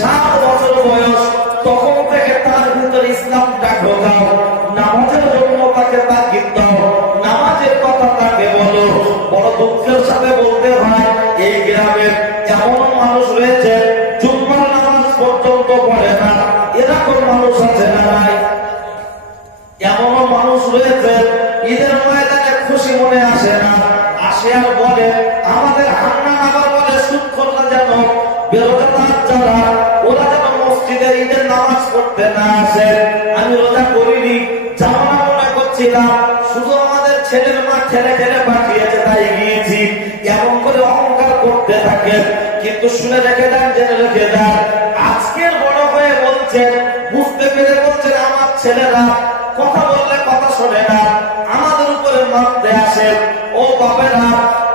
7 বছর বয়স, তখন থেকে তার ভিতরে ইসলামটা ঢোকাও, নামাজের জন্য তাকে তাগিদ দাও, নামাজের কথা তাকে বলো। বড় দুঃখের সাথে বলতে হয় এই গ্রামের এমন মানুষ রয়েছে জুম্মার নামাজ পর্যন্ত পড়ে না, এরকম মানুষ আছে না নাই? এমনও মানুষ রয়েছে ঈদের ময়দানে খুশি মনে আসে না, আসে আর বলে আমাদের হান্নান আবার বলে সুদখোররা যেন বেরোজাদার যারা ওরা যেন মসজিদে ঈদের নামাজ পড়তে না আসে। আমি রোজা করিনি, জানা মনে করছিলাম, শুধু আমাদের ছেলের মা ঠেলে ঠেলে পাঠিয়েছে তাই গিয়েছি, এমন করে অহংকার করতে থাকে। কিন্তু শুনে রেখে দেন, জেনে রেখে দেন, আজকের বড় হয়ে বলছেন, বুঝতে পেরে বলছেন আমার ছেলেরা কথা বললে কথা শোনে না, আমাদের উপরে মারতে আসে। ও বাবেরা,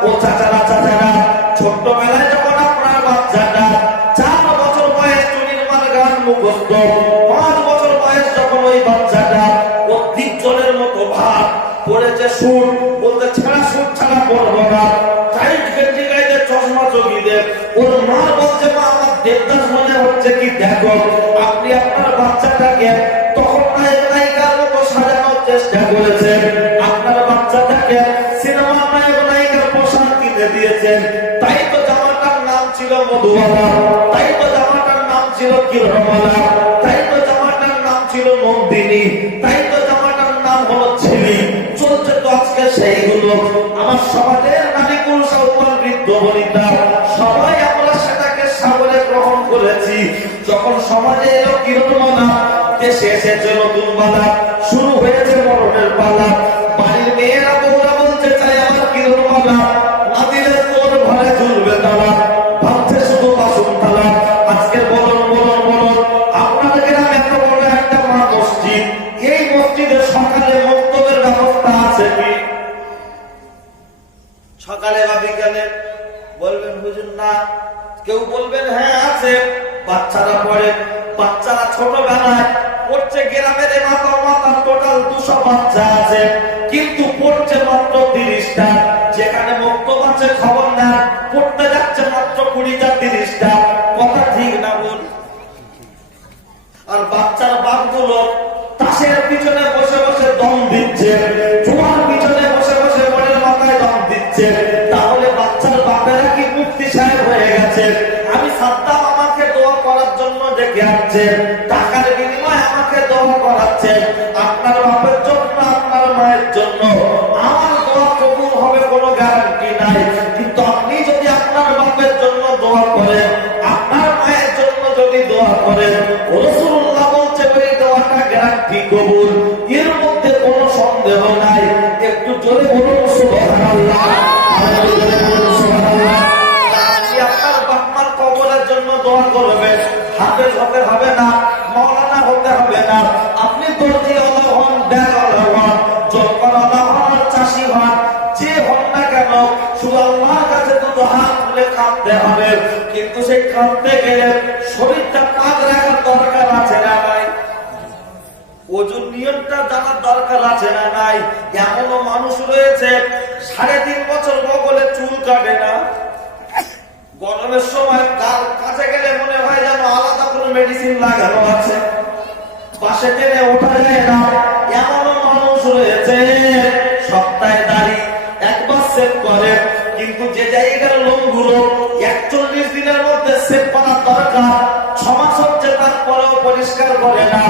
ও চাচারা, চাচারা, ছোট্টবেলায় যখন আপনার বাচ্চাটা 4 বছর বয়স চুনির মার গান মুখস্থ, 5 বছর বয়স যখন ওই বাচ্চাটা ও 3 জনের মতো ভাব পড়েছে, সুর বলতে ছাড়া সুর ছাড়া পড়বো না, টাইট গেঞ্জি গাইতে চশমা চোখিতে, ওর মা বলছে মা আমার দেবদাস মনে হচ্ছে কি দেখো। আপনি আপনার বাচ্চাটাকে তখন নায়িকার মতো সাজানোর চেষ্টা করেছেন, আপনার বাচ্চাটাকে সিনেমা নায়িকার পোশাক কিনে দিয়েছেন, তাই তো জামাটার নাম ছিল মধুবালা, তাই তো জামাটার নাম ছিল কিরণমালা, তাই তো জামাটার নাম ছিল নন্দিনী, তাই তো জামাটার নাম হলো ছেলি। চলছে তো আজকে সেইগুলো। আমার সমাজের নারী পুরুষ বৃদ্ধ বনিতা সবাই আমরা সেটাকে সাগরে গ্রহণ করেছি। যখন সমাজে এলো কিরণমালা, দেশে এসেছে নতুন বালা, শুরু হয়েছে মরণের পালা। বাড়ির মেয়েরা বউরা বলতে চাই আমার কিরণমালা, না দিলে তোর ঘরে ঝুলবে তালা, ভাবছে শুধু বাসন থালা। আজকে বলুন বলুন বলুন, আপনাদের গ্রামে এত বড় একটা মা মসজিদ, এই মসজিদে সকালে মক্তবের ব্যবস্থা আছে কি? সকালে বা বিকালে? বলবেন হুজুর না। কেউ বলবেন হ্যাঁ আছে। বাচ্চারা পড়ে, বাচ্চারা ছোটবেলায় পড়ছে, গ্রামের মাথা টোটাল 200 বাচ্চা আছে, কিন্তু পড়ছে মাত্র 30টা। যেখানে মক্তব আছে খবর না, পড়তে যাচ্ছে মাত্র 20টা 30টা। কথা ঠিক না বল? আর বাচ্চার বাপগুলো তাসের পিছনে বসে বসে দম দিচ্ছে, জুয়ার পিছনে বসে বসে মনের মাথায় দম দিচ্ছে। তাহলে বাচ্চার বাপেরা কি মুফতি সাহেব হয়ে গেছে? আমি সাদ্দাম আমাকে দোয়া করার জন্য ডেকে আনছে, টাকার বিনিময়ে আমাকে দোয়া করাচ্ছে। আপনার বাপের জন্য, আপনার মায়ের জন্য আমার দোয়া কবুল হবে কোনো গ্যারান্টি নাই। কিন্তু আপনি যদি আপনার বাপের জন্য দোয়া করেন, আপনার মায়ের জন্য যদি দোয়া করেন, রাসূলুল্লাহ বলছে ওই দোয়াটা গ্যারান্টি কবুল, এর মধ্যে কোনো সন্দেহ নাই। একটু জোরে বলুন সুবহানাল্লাহ। আপনার বাপমার কবরের জন্য দোয়া করবেন, হাফেজ হতে হবে না, মাওলানা হতে হবে না, আপনি দর্জি আল্লাহ হন, ব্যাগওয়ালা হন, জলকওয়ালা হন, চাষি হন, যে হন না কেন, শুধু আল্লাহর কাছে দুটো হাত তুলে কাঁদতে হবে। কিন্তু সেই কাঁদতে গেলে শরীরটা পাক রাখার দরকার আছে না নাই? ওজন নিয়মটা জানার দরকার আছে না নাই? এমনও মানুষ রয়েছে 3.5 বছর বগলে চুল কাটে না, গরমের সময় কাছে গেলে মনে হয় যেন আলাদা কোনো মেডিসিন লাগানো আছে, পাশে টেনে ওঠা যায় না। এমনও মানুষ রয়েছে সপ্তাহে দাড়ি একবার সেভ করে, কিন্তু যে জায়গার লোমগুলো 41 দিনের মধ্যে সেভ করার দরকার 6 মাস হচ্ছে তারপরেও পরিষ্কার করে না।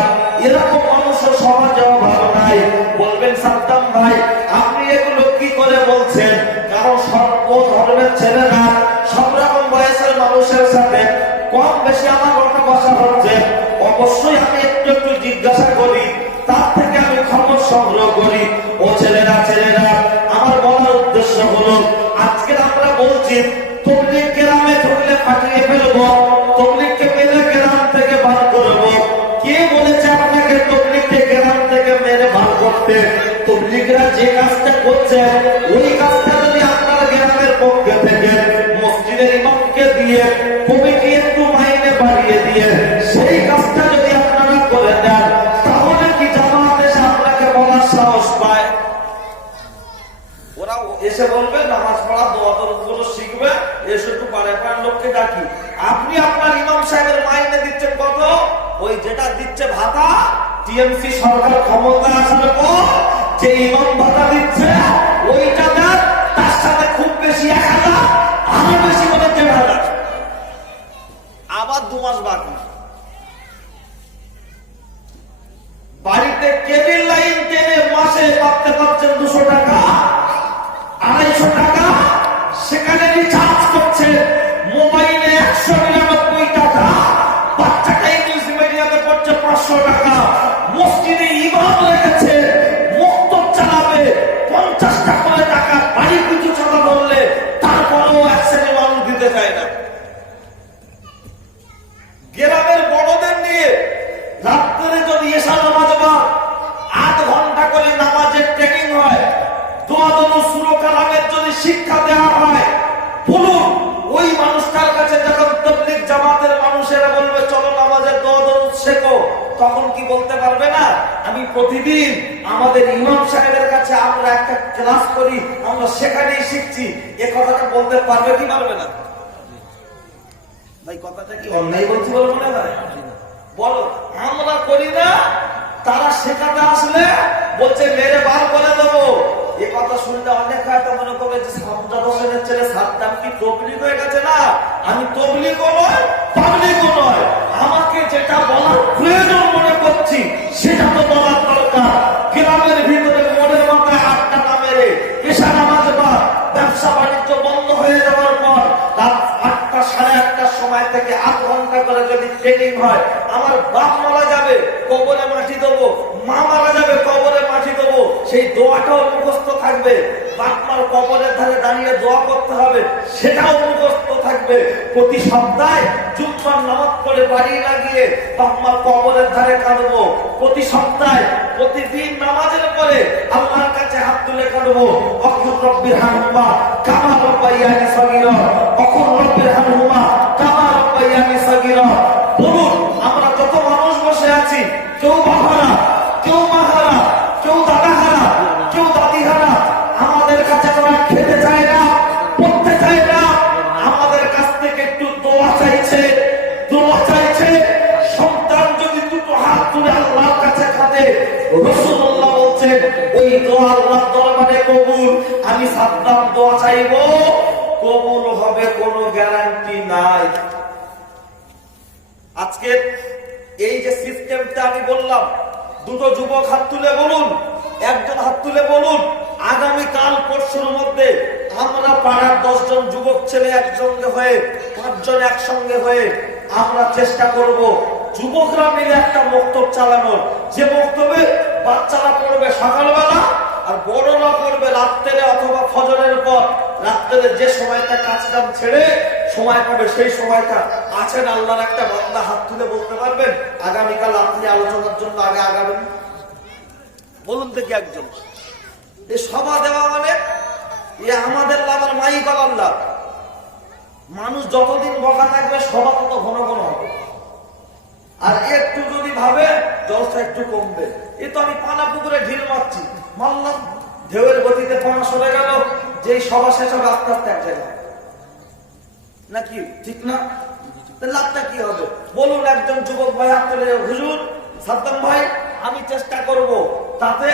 এরকম মানুষের সমাজে অভাব নাই। বলবেন সাদ্দাম ভাই আপনি এগুলো কি করে বলছেন? কারণ সর্ব ধর্মের ছেলেরা সব রকম বয়সের মানুষের সাথে কম বেশি আমার কথা বসা হচ্ছে। অবশ্যই আমি একটু একটু জিজ্ঞাসা করি, তার থেকে আমি খবর সংগ্রহ করি। ও ছেলেরা আমার বলার উদ্দেশ্য হলো আজকে আমরা বলছি তবলিগ কেরামে ঢুকলে ফাটিয়ে ফেলবো, তবলিগকে পেলে কেরাম থেকে বার করবো। কে বলেছে আপনাকে তবলিগকে কেরাম থেকে মেরে বার করতে? তবলিগরা যে কাজটা করছে ওই কাজটা যদি আপনার গ্রামের পক্ষে থেকে মসজিদের ইমামকে দিয়ে কমিটি একটু মাইনে বাড়িয়ে দিয়ে সেই কাজটা যদি আপনারা করে দেন, তাহলে কি জামাত এসে আপনাকে বলার সাহস পায়? ওরা এসে বলবে নামাজ পড়া দোয়া গুলো শিখবে, এসে একটু পারে লোককে ডাকি। আপনি আপনার ইমাম সাহেবের মাইনে দিচ্ছেন কত? ওই যেটা দিচ্ছে ভাতা, টিএমসি সরকার ক্ষমতা আসার পর যে ইমাম ভাতা দিচ্ছে ওইটা দেন, তার সাথে খুব বেশি 1000, আরো বেশি বলে 1500, আবার 2 মাস বাকি। বাড়িতে কেবিল লাইন টেনে মাসে পাচ্ছে 200 টাকা 250 টাকা, সেখানে রিচার্জ করছে মোবাইলে 199 টাকা, বাচ্চাটা ইংলিশ মিডিয়ামে পড়ছে 500 টাকা, মসজিদে ইমাম রেখেছে মুক্তব চালাবে 50 টাকা করে টাকা বাড়ি কিছু চাঁদা বললে তারপরেও এক শ্রেণীর মানুষ দিতে চায় না। গ্রামের বড়দের নিয়ে রাত্রে যদি এশা নামাজ বা 8 ঘন্টা করে নামাজের ট্রেনিং হয়, দোয়া সুর কালামের যদি শিক্ষা দেওয়া হয়, বলুন ওই মানুষটার কাছে যখন তবলিগ জামাতের মানুষেরা বলবে চলো নামাজের দোয়া শেখো, তখন কি বলতে পারবে না আমি প্রতিদিন আমাদের ইমাম সাহেবের কাছে আমরা একটা ক্লাস করি, আমরা সেখানেই শিখছি? এ কথাটা বলতে পারবে কি পারবে না? ভাই কথাটা কি অন্যায় বলছি বলে মনে হয়? বলো আমরা করি না, তারা শেখাতে আসলে বলছে মেরে বার করে দেবো। এ কথা শুনলে অনেক হয়তো মনে করবে যে সামজাদ হোসেনের ছেলে সাদ্দাম কি তবলিগ হয়ে গেছে? না, আমি তবলিগও নয় পাবলিকও নয়, আমাকে যেটা বলার প্রয়োজন মনে করছি সেটা তো বলার দরকার। গ্রামের ভিতরে মোড়ের মাথায় 8 টাকা মেরে এশা নামাজ বা ব্যবসা বাণিজ্য বন্ধ হয়ে যাওয়ার পর রাত 8টা 8:30টার সময় থেকে 8 ঘন্টা করে যদি ট্রেনিং হয়, আমার বাপ মারা যাবে কবরে মাটি দেবো, মা মারা যাবে কবরে মাটি দেবো, সেই দোয়াটাও মুখস্থ থাকবে। বাপমার কবরের ধারে দাঁড়িয়ে দোয়া করতে হবে সেটাও মুখস্থ থাকবে। প্রতি সপ্তাহে জুম্মার নামাজ পড়ে বাড়ি না গিয়ে বাপমার কবরের ধারে কাঁদবো। প্রতি সপ্তাহে প্রতিদিন নামাজের পরে আল্লাহর কাছে হাত তুলে কাঁদবো, অকুর রব্বির হানহুমা কামা রব্বায়ানি সগীরা, অকুর রব্বির হানহুমা কামা রব্বায়ানি সগীরা। বলুন আমরা যত মানুষ বসে আছি, কেউ বাবারা, কেউ মাহারা, কেউ দাদাহারা, কেউ দাদিহারা, আমাদের কাছে আমরা খেতে চাই না, পড়তে চাই না, আমাদের কাছ থেকে একটু দোয়া চাইছে, দোয়া চাইছে। সন্তান যদি দুটো হাত তুলে আল্লাহর কাছে কাঁদে, রাসূলুল্লাহ বলছেন ওই দোয়া আল্লাহর দরবারে কবুল। আমি সাদ্দাম দোয়া চাইবো, কবুল হবে কোনো গ্যারান্টি নাই। আজকে এই যে সিস্টেমটা আমি বললাম, দুটো যুবক হাত তুলে বলুন, একজন হাত তুলে বলুন, আগামীকাল পরশুর মধ্যে আমরা পাড়ার 10 জন যুবক ছেলে একসঙ্গে হয়ে 5 জন একসঙ্গে হয়ে আমরা চেষ্টা করব যুবকরা মিলে একটা বক্তব্য চালানোর। যে বক্তব্যে বাচ্চারা পড়বে সকালবেলা আর বড়রা পড়বে রাত্রে অথবা ফজরের পর। রাত্রে যে সময়টা কাজ কাম ছেড়ে সময় পাবে সেই সময়টা আছেন আল্লাহর একটা বান্দা হাত তুলে বলতে পারবেন আগামীকাল আপনি আলোচনার জন্য আগে আগাবেন? বলুন দেখি একজন। এই সভা দেওয়া মানে এ আমাদের লাভ আর মাইক আলার লাভ। মানুষ যতদিন বকা থাকবে সভা তত ঘন ঘন হবে, আর একটু যদি ভাবে জলসা একটু কমবে। এ তো আমি পানা পুকুরে ঢিল মারছি, মারলাম, ঢেউয়ের গতিতে পানা সরে গেল, যেই সভা শেষ হবে আস্তে আস্তে এক জায়গায়। নাকি ঠিক না? লাভটা কি হবে বলুন? একজন যুবক ভাই আপনার হুজুর সাদ্দাম ভাই আমি চেষ্টা করব, তাতে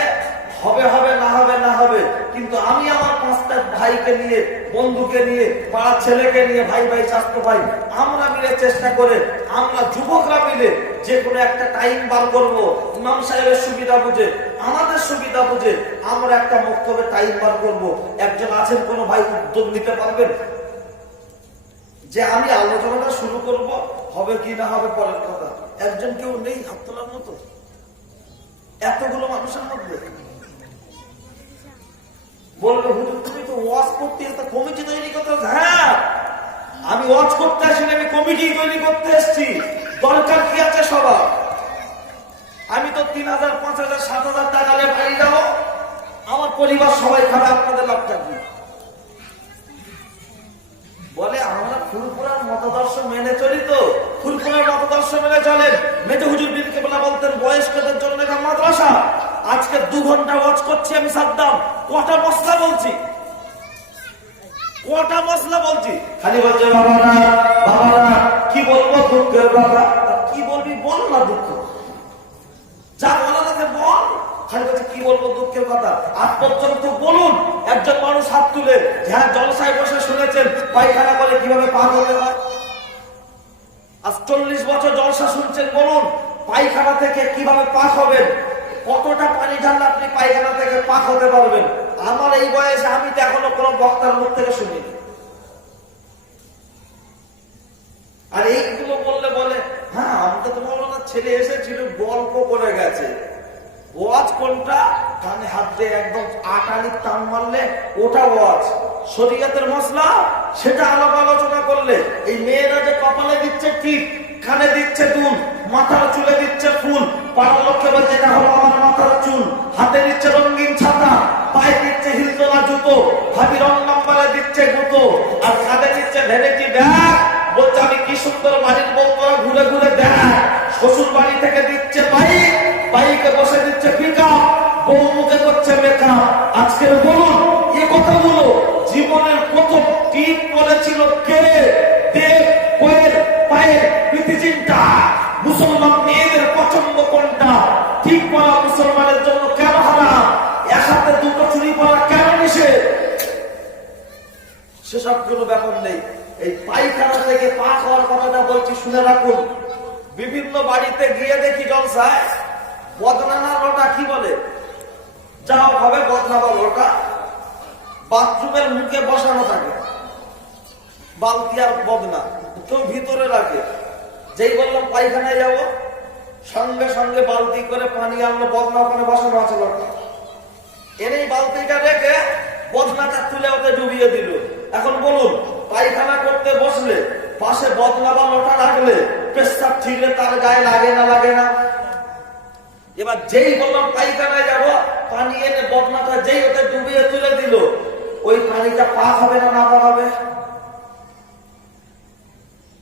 হবে হবে না হবে না হবে, কিন্তু আমি আমার 5টা ভাইকে নিয়ে, বন্ধুকে নিয়ে, পাড়ার ছেলেকে নিয়ে, ভাই ভাই স্বাস্থ্য ভাই আমরা মিলে চেষ্টা করে, আমরা যুবকরা মিলে যে কোনো একটা টাইম বার করব, ইমাম সাহেবের সুবিধা বুঝে, আমাদের সুবিধা বুঝে আমরা একটা মক্তবে টাইম বার করব। একজন আছেন কোন ভাই উদ্যোগ নিতে পারবেন যে আমি আলোচনাটা শুরু করব? হবে কি না হবে পরের কথা। একজন কেউ নেই হাত তোলার মতো এতগুলো মানুষের মধ্যে? বলবে হুজুর তুমি তো ওয়াজ করতে, একটা কমিটি তৈরি করতে। হ্যাঁ, আমি ওয়াজ করতে আসিনি, আমি কমিটি তৈরি করতে এসেছি। দরকার কি আছে সবার? আমি তো 3,000 5,000 7,000 টাকা নিয়ে বাড়ি যাবো, আমার পরিবার সবাই খাবে, আপনাদের লাভটা কি? বলে আমরা ফুলপুরার মতদর্শ মেনে চলি, তো ফুলপুরার মতদর্শ মেনে চলেন। মেজো হুজুর বীর কেবলা বলতেন বয়স্কদের জন্য এটা মাদ্রাসা। আজকে 2 ঘন্টা ওয়াজ করছি আমি সাদ্দাম, কটা মশলা বলছি, কটা মশলা বলছি, খালি বলছে বাবারা বাবারা কি বলবো দুঃখের কথা। কি বলবি বল না, দুঃখ যা বলা লাগে বল, খালি বলছে কি বলবো দুঃখের কথা। আজ পর্যন্ত বলুন একজন মানুষ হাত তুলে হ্যাঁ জলসায় বসে শুনেছেন পায়খানা করে কিভাবে পাক হতে হয়? আজ 40 বছর জলসা শুনছেন, বলুন পায়খানা থেকে কিভাবে পাক হবেন? কতটা পানি ঢাললে আপনি পায়খানা থেকে পাক হতে পারবেন? আমার এই বয়সে আমি তো এখনো কোনো বক্তার মুখ থেকে শুনিনি। আর এইগুলো বললে বলে হ্যাঁ আমি তো তোমার ছেলে এসেছিল গল্প করে গেছে। ওয়াজ কোনটা? কানে হাত দিয়ে একদম আটালিক টান মারলে ওটা ওয়াজ। শরীয়তের মশলা সেটা আলাপ আলোচনা করলে, এই মেয়েরা যে কপালে দিচ্ছে টিপ, কানে দিচ্ছে দুল, মাথার চুলে দিচ্ছে ফুল, পাড়ার লোককে বলছে এটা হলো আমার মাথার চুল, হাতে দিচ্ছে রঙিন ছাতা, পায়ে দিচ্ছে হিলতোলা জুতো, ভাবি রং নাম্বারে দিচ্ছে গুতো, আর কাঁধে দিচ্ছে ভ্যানিটি ব্যাগ, বলছে আমি কি সুন্দর বাড়ির বউ, তোরা ঘুরে ঘুরে দেখ। শ্বশুর বাড়ি থেকে দিচ্ছে বাইক, বাইকে বসে দিচ্ছে পিকআপ, বউ মুখে করছে মেকআপ। আজকের বলুন এ কথাগুলো জীবনের প্রথম টিপ করেছিল কে? দেব কোয়েল পায়ের প্রীতিচিন্তা। মুসলমান মেয়েদের পছন্দ কোনটা? ঠিক করা মুসলমানের জন্য কেন হারাম? এক হাতে 2টো চুরি করা কেন নিষেধ? সেসব কোনো ব্যাপার নেই। এই পায়খানা থেকে পাক হওয়ার কথাটা বলছি, শুনে রাখুন। বিভিন্ন বাড়িতে গিয়ে দেখি জলসায় বদনানা লোটা কি বলে, যাও হবে বদনাবা লোটা বাথরুমের মুখে বসানো থাকে, বালতি আর বদনা কেউ ভিতরে রাখে। যেই বললাম পায়খানায় যাব, সঙ্গে সঙ্গে বালতি করে পানি আনলো, বদনা ওখানে বসানো আছে লোটা, এনেই বালতিটা রেখে বদনাটা তুলে ওতে ডুবিয়ে দিল। এখন বলুন পায়খানা করতে বসলে পাশে বদনা বা লোটা রাখলে পেশাব ঠিকলে তার গায়ে লাগে না লাগে না? এবার যেই বললাম পায়খানায় যাব, পানি এনে বদনাটা যেই ওতে ডুবিয়ে তুলে দিল, ওই পানিটা পাক হবে না না পাক হবে?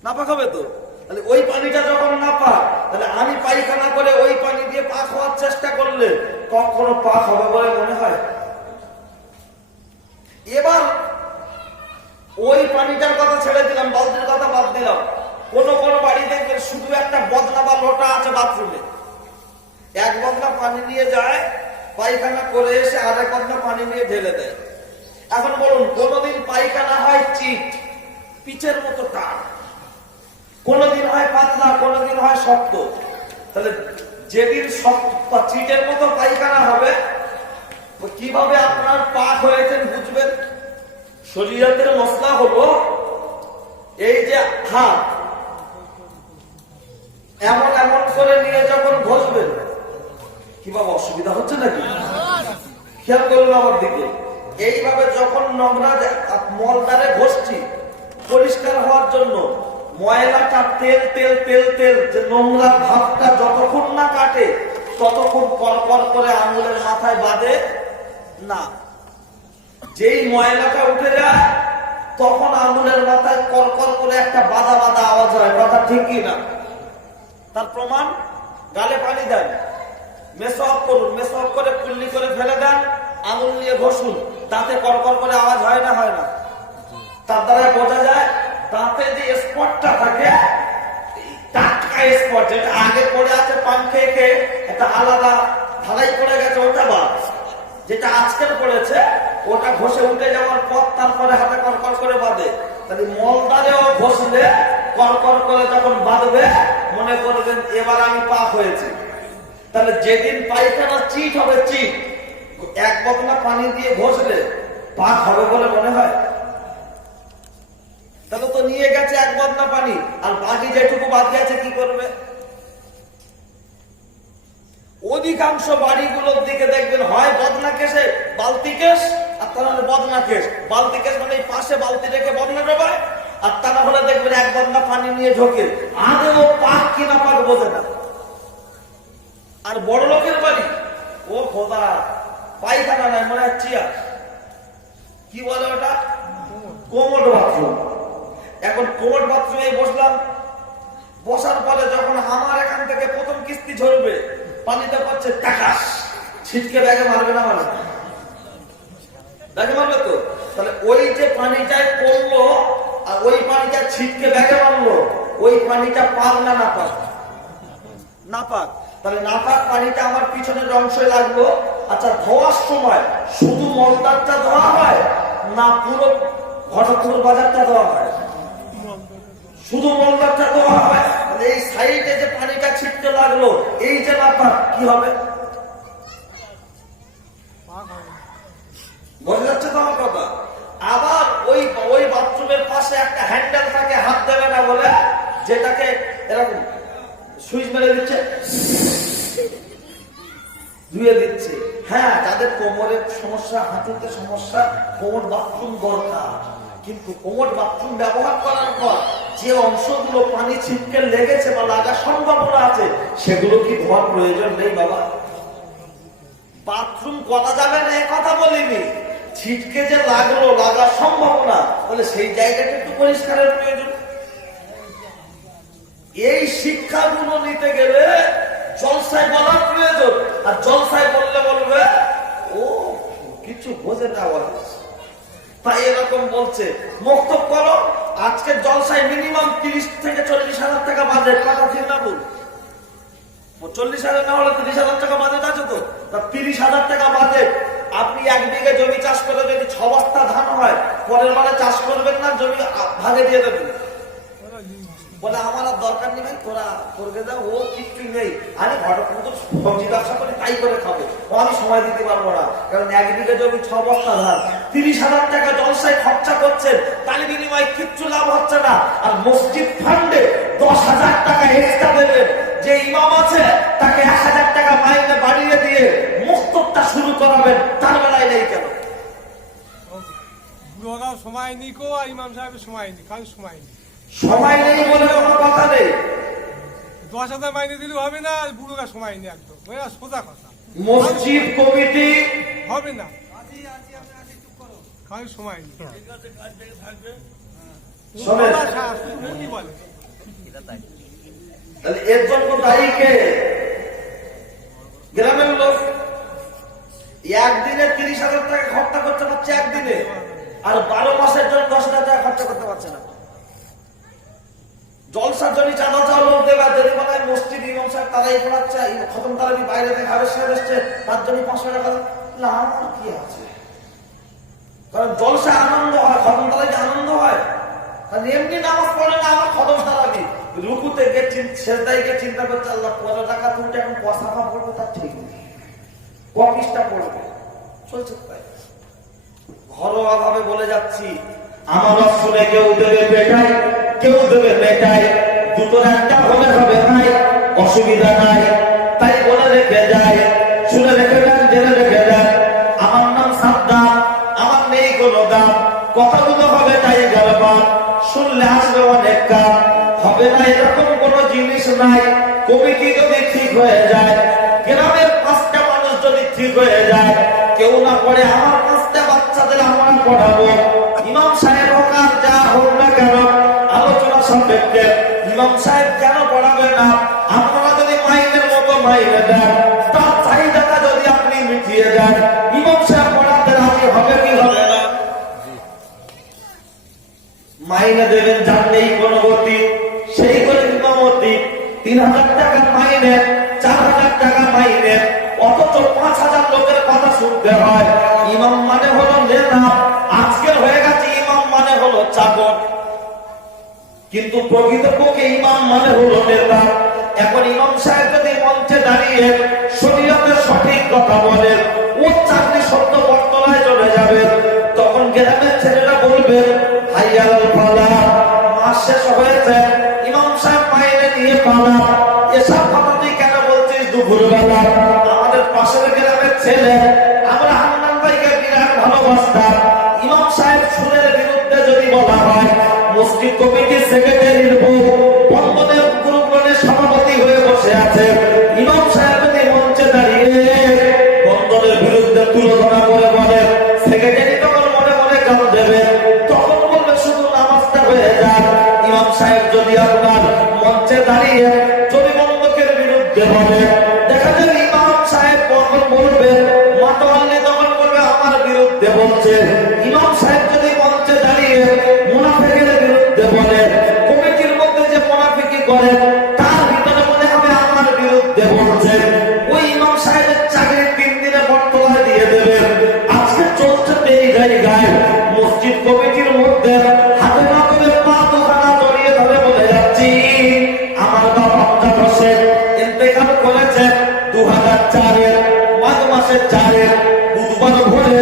না পাক হবে তো। তাহলে ওই পানিটা যখন না পাক, তাহলে আমি পায়খানা করে ওই পানি দিয়ে পাক হওয়ার চেষ্টা করলে কখনো পাক হবে বলে মনে হয়? এবার ওই পানিটার কথা ছেড়ে দিলাম, বালতির কথা বাদ দিলাম। কোন কোন বাড়ি দেখবেন শুধু একটা বদনা বা লোটা আছে বাথরুমে, এক বদনা পানি নিয়ে যায়, পায়খানা করে এসে আরেক বদনা পানি নিয়ে ঢেলে দেয়। এখন বলুন কোনদিন পায়খানা হয় চিট পিচের মতো টান, কোনদিন হয় পাতলা, কোনদিন হয় শক্ত। তাহলে যেদিন শক্ত চিটের মতো পায়খানা হবে, কিভাবে আপনার পাক হয়েছেন বুঝবেন? শরীয়তের মশলা হলো এই যে হাত এমন এমন করে নিয়ে যখন ঘষবেন, কি বাবা অসুবিধা হচ্ছে নাকি? খেয়াল করুন আমার দিকে। এইভাবে যখন নোংরা মলদারে ঘষছি পরিষ্কার হওয়ার জন্য, ময়লাটা তেল তেল তেল তেল, যে নোংরা ভাবটা যতক্ষণ না কাটে ততক্ষণ পরপর করে আঙুলের মাথায় বাঁধে না। যেই ময়লাটা উঠে যায় তখন আঙুলের মাথায় করকর করে একটা বাদা বাদা আওয়াজ হয়। কথা ঠিক কি না? তার প্রমাণ গালে পানি দেন, মেসওয়াক করুন, মেসওয়াক করে কুল্লি করে ফেলে দেন, আঙুল নিয়ে ঘষুন, তাতে করকর করে আওয়াজ হয় না হয় না? তার দ্বারা বোঝা যায় তাতে যে স্পটটা থাকে, টাটকা স্পট যেটা আগে পড়ে আছে পান খেয়ে খেয়ে একটা আলাদা ঢালাই পড়ে গেছে, ওটা বাদ। যেটা আজকের পড়েছে ওটা ঘষে উঠে যাওয়ার পর তারপরে হাতে কড়কড় করে বাঁধে। তাহলে মলদারেও ঘষলে কড়কড় করে যখন বাঁধবে মনে করবেন এবার আমি পাক হয়েছি। তাহলে যেদিন পায়খানা চিট হবে, চিট এক বদনা পানি দিয়ে ঘষলে পাক হবে বলে মনে হয়? তাহলে তো নিয়ে গেছে এক বদনা পানি, আর বাকি যেটুকু বাকি আছে কি করবে? অধিকাংশ বাড়িগুলোর দিকে দেখবেন হয় বদনা কেসে বালতি কেস, আর তা নাহলে বদনা কেস। বালতি কেস মানে এই পাশে বালতি রেখে বদনা ডোবায়, আর তা না হলে দেখবেন এক বদনা পানি নিয়ে ঢোকে, আদেও পাক কিনা পাক বোঝে না। আর বড় লোকের বাড়ি, ও খোদা, পায়খানা নাই মনে হয় চেয়ার, কি বলে ওটা, কোমোড বাথরুম। এখন কোমোড বাথরুমে বসলাম, বসার পরে যখন আমার এখান থেকে প্রথম কিস্তি ঝরবে, পানিতে পাচ্ছে টাকাস, ছিটকে ব্যাগে মারবে না, মারবে ব্যাগে মারবে তো। তাহলে ওই যে পানিটায় পড়লো আর ওই পানিটা ছিটকে ব্যাগে মারলো, ওই পানিটা পাক না না পাক? না পাক। তাহলে না পাক পানিটা আমার পিছনের অংশে লাগলো। আচ্ছা, ধোয়ার সময় শুধু মলদারটা ধোয়া হয় না পুরো ঘটকপুর বাজারটা ধোয়া হয়? শুধু মলদারটা ধোয়া হয়। এই সাইডে যে পানিটা ছিটতে লাগলো, এই যে না পাক, কি হবে? বোঝা যাচ্ছে তো আমার কথা? আবার ওই বাথরুমের পাশে একটা হ্যান্ডেল থাকে, হাত দেবে না বলে, যেটাকে এরকম সুইচ মেরে দিচ্ছে, ধুয়ে দিচ্ছে। হ্যাঁ, যাদের কোমরের সমস্যা, হাঁটুতে সমস্যা, কোমর বাথরুম দরকার। কিন্তু কোমর বাথরুম ব্যবহার করার পর যে অংশগুলো পানি ছিটকে লেগেছে বা লাগার সম্ভাবনা আছে, সেগুলো কি ধোয়ার প্রয়োজন নেই বাবা? বাথরুম করা যাবে না এ কথা বলিনি, ছিটকে যে লাগলো, লাগার সম্ভাবনা, তাহলে সেই জায়গাটা একটু পরিষ্কারের প্রয়োজন। এই শিক্ষাগুলো নিতে গেলে জলসায় বলার প্রয়োজন। আর জলসায় বললে বলবে ও কিছু বোঝে না, তাই এরকম বলছে। মক্তব করো, আজকে জলসায় মিনিমাম 30 থেকে 40,000 টাকা বাজেট, কথা ঠিক না বল? 40,000 না হলে 30,000 টাকা বাজেট আছে তো। 30,000 টাকা বাজেট, আপনি 1 বিঘে জমি চাষ করে যদি 6 বস্তা ধান হয়, পরের বারে চাষ করবেন না, জমি ভাগে দিয়ে দেবেন। বলে আমার আর দরকার নেই ভাই, তোরা করবে দাও, ও কিচ্ছু নেই। আরে ঘটক সবজি ব্যবসা করে তাই করে খাবো, ও আমি সময় দিতে পারবো না। কারণ 1 বিঘে জমি 6 বস্তা ধান, 30,000 টাকা জলসায় খরচা করছেন, তার বিনিময়ে কিচ্ছু লাভ হচ্ছে না। আর মসজিদ ফান্ডে 10,000 টাকা এক্সট্রা দেবেন, যে ইমাম আছে তাকে 1,000 টাকা মাইনে বাড়িয়ে দিয়ে মুক্তটা শুরু করাবেন, তার বেলায় নেই কেন? বুড়োরাও সময় নেই কো, আর ইমাম সাহেবের সময় নেই, কারণ সময় নেই। সময় নেই বলে কোনো কথা নেই। 10,000 মাইনে দিলেও হবে না, আর বুড়োরা সময় নেই, একদম সোজা কথা। মসজিদ কমিটি হবে না, কারণ সময় নেই। বলে তাহলে এর জন্য দায়ী কে? গ্রামের লোক। একদিনে 30,000 টাকা খরচা করতে পারছে একদিনে, আর 12 মাসের জন্য 10,000 টাকা খরচা করতে পারছে না। জলসার জন্য চাঁদা চাওয়া লোক দেবে, যদি বলে মসজিদ ইমাম সাহেব তারাই পড়াচ্ছে, খতম তারাবি বাইরে থেকে হাবের সাহেব এসছে, তার জন্য 500 টাকা না, আমার কি আছে? কারণ জলসা আনন্দ হয়, খতম তারাবি আনন্দ হয়। এমনি নামাজ পড়ে না, আমার খতম তারাবি রুকুতে গিয়ে সেজদায় গিয়ে চিন্তা করছে, আল্লাহ 15 টাকা তুলতে এখন পয়সাফা পড়বে, তার ঠিক নেই, কপিসটা পড়বে, চলছে তাই। ঘরোয়া ভাবে বলে যাচ্ছি, আমার শুনে কেউ দেবে বেটাই, কেউ দেবে বেটাই, দুটোর একটা হলে হবে নাই, অসুবিধা নাই। তাই বলে রেখে যায়, শুনে রেখে যান, জেনে রেখে যান, আমার নাম সাদ্দাম, আমার নেই কোনো দাম, কথাগুলো হবে তাই গেলবান, শুনলে আসবে অনেক কাম, হবে না এরকম কোনো জিনিস নাই। কমিটি যদি ঠিক হয়ে যায়, গ্রামের 5টা মানুষ যদি ঠিক হয়ে যায়, কেউ না পড়ে আমার 5টা বাচ্চাদের আমরা পড়াবো, ইমাম সাহেব হোক আর যা হোক না কেন, আলোচনা সাপেক্ষে ইমাম সাহেব কেন পড়াবে না? আপনারা যদি মাইনের মতো মাইনে দেন, তার চাহিদাটা যদি আপনি মিটিয়ে দেন, ইমাম সাহেব পড়াতে রাজি হবে কি হবে না? মাইনে দেবেন, সভাপতি, 3000 টাকা মাইনে, 4000 টাকা মাইনে, অথচ 5000 লোকের কথা শুনতে হয়। ইমাম মানে হলো নেতা, আজকের হয়ে গেছে ইমাম মানে হলো চাকর, কিন্তু প্রকৃতপক্ষে ইমাম মানে হলো নেতা। এখন ইমাম সাহেব যদি মঞ্চে দাঁড়িয়ে শরীয়তের সঠিক কথা বলে, ও চাকরি সত্য বটতলায় চলে যাবে, তখন গ্রামের ছেলেরা বলবে হাইয়াল ফালাহ, মাস শেষ হয়েছে, ইমাম সাহেব মাইনে নিয়ে পালা, এসব কথা তুই কেন বলছিস দুপুরবেলা? আমাদের পাশের গ্রামের ছেলে, আমরা হান্নান ভাইকে বিরাট ভালোবাসতাম, ইমাম সাহেব সুরের বিরুদ্ধে যদি বলা হয়, মসজিদ কমিটির সেক্রেটারির বউ বন্ধনের গ্রুপের সভাপতি হয়ে বসে আছে, ইমাম সাহেব যদি মঞ্চে দাঁড়িয়ে বন্ধনের বিরুদ্ধে তুলনা করে বলে, সেক্রেটারি তখন মনে মনে গান দেবে, তখন বলবে শুধু নামাজটা হয়ে যায়। ইমাম সাহেব যদি আপনার মঞ্চে দাঁড়িয়ে যদি বন্ধকের বিরুদ্ধে বলে, দেখা যাবে ইমাম সাহেব তখন বলবে, মাতোয়াল্লি তখন বলবে আমার বিরুদ্ধে বলছে। ইমাম সাহেব যদি মঞ্চে দাঁড়িয়ে মুনাফিকের বিরুদ্ধে বলে, কমিটির মধ্যে যে মুনাফিকি করে তার ভিতরে মনে হবে আমার বিরুদ্ধে বলছে, ওই ইমাম সাহেবের চাকরি 3 দিনে বটতলায় দিয়ে দেবে। আজকে চলছে এই জায়গায় মসজিদ কমিটির মধ্যে হাতে না করে পা দোকানা জড়িয়ে ধরে বলে যাচ্ছি, আমার বাপ আব্দুল হোসেন ইন্তেকাল করেছে 2004-এর মাঘ মাসের 4-এর বুধবার ভোরে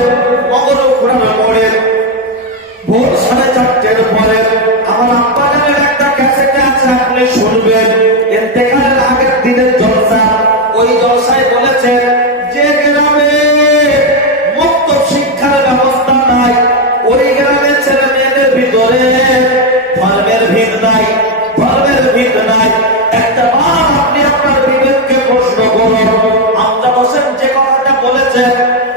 মগর ঘোরানো মোড়ে ভোর 4:30-এর পরে আমার আব্বা জানের একটা ক্যাসেটে আছে, আপনি শুনবেন। ইন্তেকালের আগের দিনের জলসা, ওই জলসায় বলেছে যে গ্রামে মুক্ত শিক্ষার ব্যবস্থা নাই, ওই গ্রামের ছেলে মেয়েদের ভিতরে ধর্মের ভিত নাই, ধর্মের ভিত নাই। একটা বার আপনি আপনার বিবেককে প্রশ্ন করুন, আব্দুল হোসেন যে কথাটা বলেছে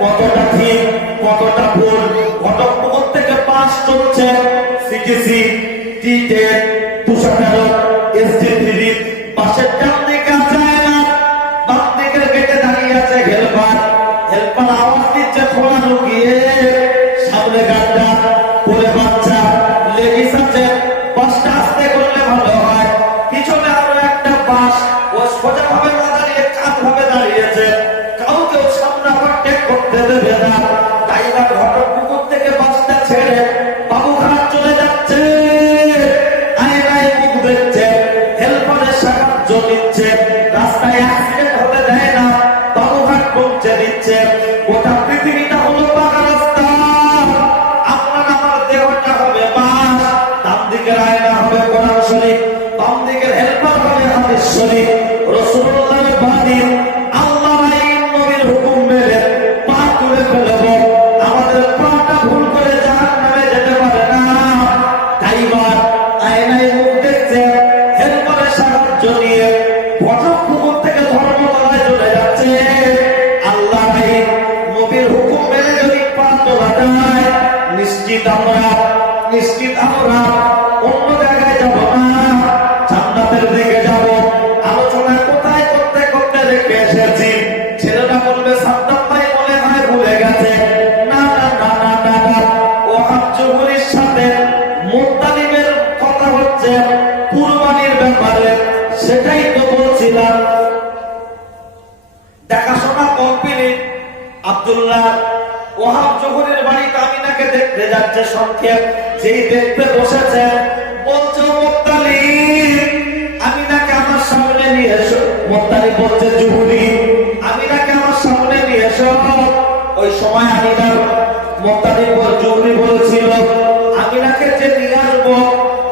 কতটা ঠিক কতটা ভুল। ঘটকপুকুর থেকে পাস চলছে সিটিসি, টি10, 213, SG3, পাশের ডান দিকে যায় না, বাম দিকের গেটে দাঁড়িয়ে আছে হেল্পার, হেল্পার আওয়াজ দিচ্ছে খোলা ঢুকিয়ে, সামনে গাড়িটা পরে বাচ্চা লেডিস আছে, বাসটা আস্তে করলে ভালো হয়, পিছনে আরো একটা বাস, ও সোজা ভাবে না দাঁড়িয়ে কাত ভাবে দাঁড়িয়েছে, কাউকেও সামনে আবার টেক করতে দেবে না। ড্রাইভার ঘটকপুকুর থেকে বাসটা ছেড়ে বাবুঘাট চলে যাচ্ছে, আয়নায় মুখ দেখছে, হেল্পারের সাহায্য নিচ্ছে, রাস্তায় অ্যাক্সিডেন্ট হতে দেয় না, বাবুঘাট পৌঁছে দিচ্ছে। গোটা পৃথিবীটা হলো পাকা রাস্তা, আপনার আমার দেহটা হবে বাস, ডান দিকের আয়না হবে কোরআন শরীফ, বাম দিকের হেল্পার হবে হাদিস শরীফ, রাসূলুল্লাহর বাণী, আল্লাহর আইন নবীর হুকুম মেনে পা তুলে ফেলব, আমাদের পাটা ভুল করে জাহান্নামে যেতে পারে না। ড্রাইভার আয়নায় মুখ দেখছে, হেল্পারের সাহায্য নিয়ে ঘটকপুকুর থেকে ধর্মতলায় চলে যাচ্ছে। আল্লাহর আইন নবীর হুকুম মেনে যদি পা তোলা যায়, নিশ্চিত আমরা অন্য জায়গায় যাব না, জান্নাতের দিকে যাব। আলোচনা কোথায় করতে করতে রেখে এসেছি, ছেলেটা বলবে সাদ্দাম ভাই মনে হয় ভুলে গেছে। না না না না না না, ও হাজ্জুরির সাথে মুত্তালিবের কথা হচ্ছে কুরবানির ব্যাপারে, সেটাই তো বলছিলাম। দেখাশোনা কমপ্লিট, আব্দুল্লাহ ওহাব জহুরের বাড়িতে আমিনাকে দেখতে যাচ্ছে, সংক্ষেপ যেই দেখতে বসেছে বলছে মুত্তালিব আমিনাকে আমার সামনে নিয়ে এসো। মুত্তালিব বলছে জহুরি আমিনাকে আমার সামনে নিয়ে এসো। ওই সময় আমিনার মুত্তালিব জহুরি বলেছিল আমিনাকে যে নিয়ে আসবো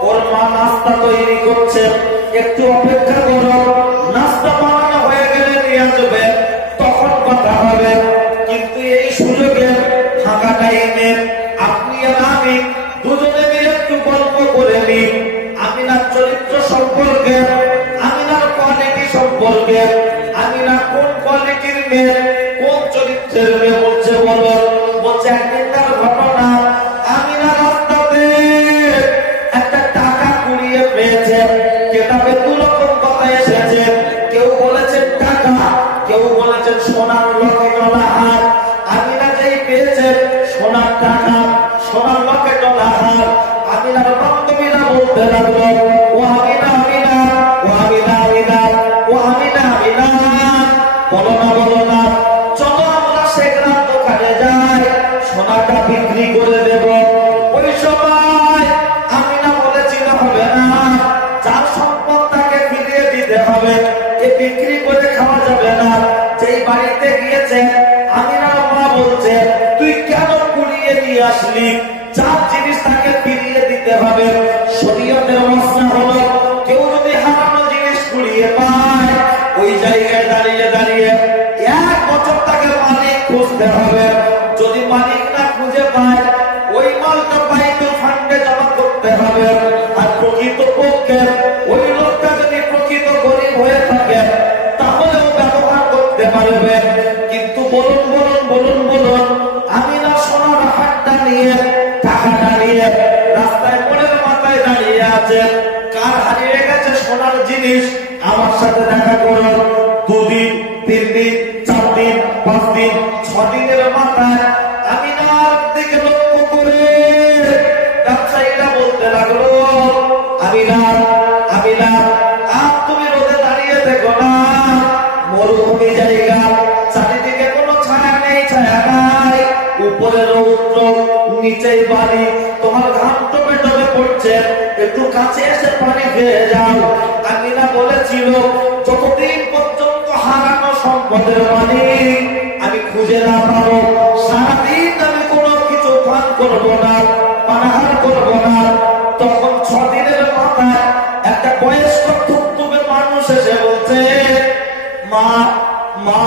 ওর মা নাস্তা তৈরি করছে, একটু অপেক্ষা করো, নাস্তা বানানো হয়ে গেলে নিয়ে আসবে, তখন কথা হবে। কিন্তু এই সুযোগে ফাঁকা টাইমে আপনি আর আমি দুজনে মিলে একটু গল্প করে নিই আমিনার চরিত্র সম্পর্কে, আমিনার কোয়ালিটি সম্পর্কে, আমিনা কোন কোয়ালিটির মেয়ে, কোন চরিত্রের মেয়ে। বলছে বলো, বলছে একদিনকার ঘটনা, আমিনা রাস্তাতে একটা টাকা কুড়িয়ে পেয়েছে, কেতাবে 2 রকম কথা এসেছে, কেউ বলেছে টাকা, কেউ বলেছেন সোনার লকেট হার। আমিনা যেই পেয়েছে সোনার টাকা, সোনার লকেট হার, আমিনার বান্ধবীরা বলতে লাগলো ও আমিনা, আমিনা ও আমিনা বাড়িতে গিয়েছে, আমিনার মা বলছে তুই কেন কুড়িয়ে নিয়ে আসলি? যার জিনিস তাকে ফিরিয়ে দিতে হবে। শরীয়তের মশলা হলো কেউ যদি হারানো জিনিস কুড়িয়ে পায়, ওই জায়গায় দাঁড়িয়ে দাঁড়িয়ে 1 বছর তাকে মালিক খুঁজতে হবে। যদি মালিক না খুঁজে পায়, ওই মালটা বাইতুল ফান্ডে জমা করতে হবে। আর প্রকৃত পক্ষে ওই লোকটা যদি প্রকৃত গরিব হয়ে থাকে, তাহলেও ব্যবহার করতে পারবে। কিন্তু বলুন বলুন বলুন বলুন, আমি না সোনার হাটটা নিয়ে, টাকাটা নিয়ে রাস্তায় মোড়ের মাথায় দাঁড়িয়ে আছে। কার হারিয়ে গেছে সোনার জিনিস? আমার সাথে দেখা করুন। 2 দিন 3 দিন 4 দিন 5 দিন 6 দিনের মাথায় আমিনার দিকে লক্ষ্য করে ব্যবসায়ীরা বলতে লাগলো, আমিনা আমিনা আর তুমি রোদে দাঁড়িয়ে দেখো না, মরুভূমি জায়গা, চারিদিকে কোনো ছায়া নেই, ছায়া নাই, উপরে রৌদ্র, নিচেই বাড়ি, তোমার ঘাম টপে টপে পড়ছে, একটু কাছে এসে পানি খেয়ে যাও। আমিনা বলেছিল যতদিন পর্যন্ত হারানো সম্পদের মালিক আমি খুঁজে না পাবো, সারাদিন আমি কোনো কিছু পান করবো না, পানাহার করবো না। তখন 6 দিনের মাথায় একটা বয়স্ক থুপথুপে মানুষ এসে বলছে, মা মা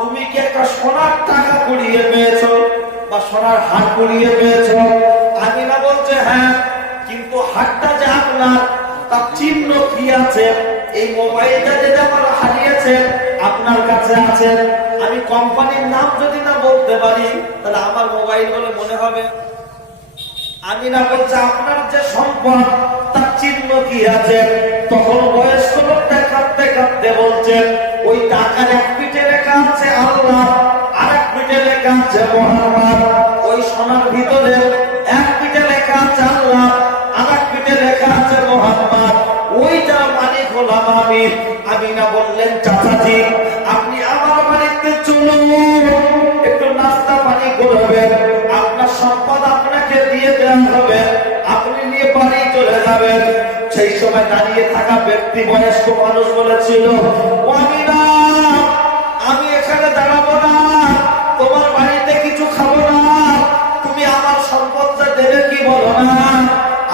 তুমি কি একটা সোনার টাকা কুড়িয়ে পেয়েছো বা সোনার হাট কুড়িয়ে পেয়েছো? আমিনা বলছে হ্যাঁ, কিন্তু হাটটা যে আপনার, তার চিহ্ন কি আছে? এই মোবাইলটা যেটা আমার হারিয়েছে আপনার কাছে আছে। আমি কোম্পানির নাম যদি না বলতে পারি, তাহলে আমার মোবাইল বলে মনে হবে। আমিনা বলছে আপনার যে সম্পদ, তার চিহ্ন কি আছে? তখন বয়স্ক লোকটা কাঁদতে কাঁদতে বলছে ওই টাকার এক পিঠে লেখা আছে আল্লাহ, আর এক পিঠে লেখা আছে মোহাম্মদ। ওই সোনার ভিতরে এক পিঠে লেখা আছে আল্লাহ, আর এক পিঠে লেখা আছে মোহাম্মদ। ওইটার মালিক হলাম আমি। আমিনা বললেন চাচাজি আপনি আমার বাড়িতে চলুন, একটু নাস্তা পানি করবেন, আপনার সম্পদ আপনাকে দিয়ে দেওয়া হবে, আপনি নিয়ে বাড়ি চলে যাবেন। সেই সময় দাঁড়িয়ে থাকা ব্যক্তি বয়স্ক মানুষ বলেছিল, আমিনা আমি এখানে দাঁড়াবো না, তোমার বাড়িতে কিছু খাবো না, তুমি আমার সম্পদটা দেবে কি বলো না?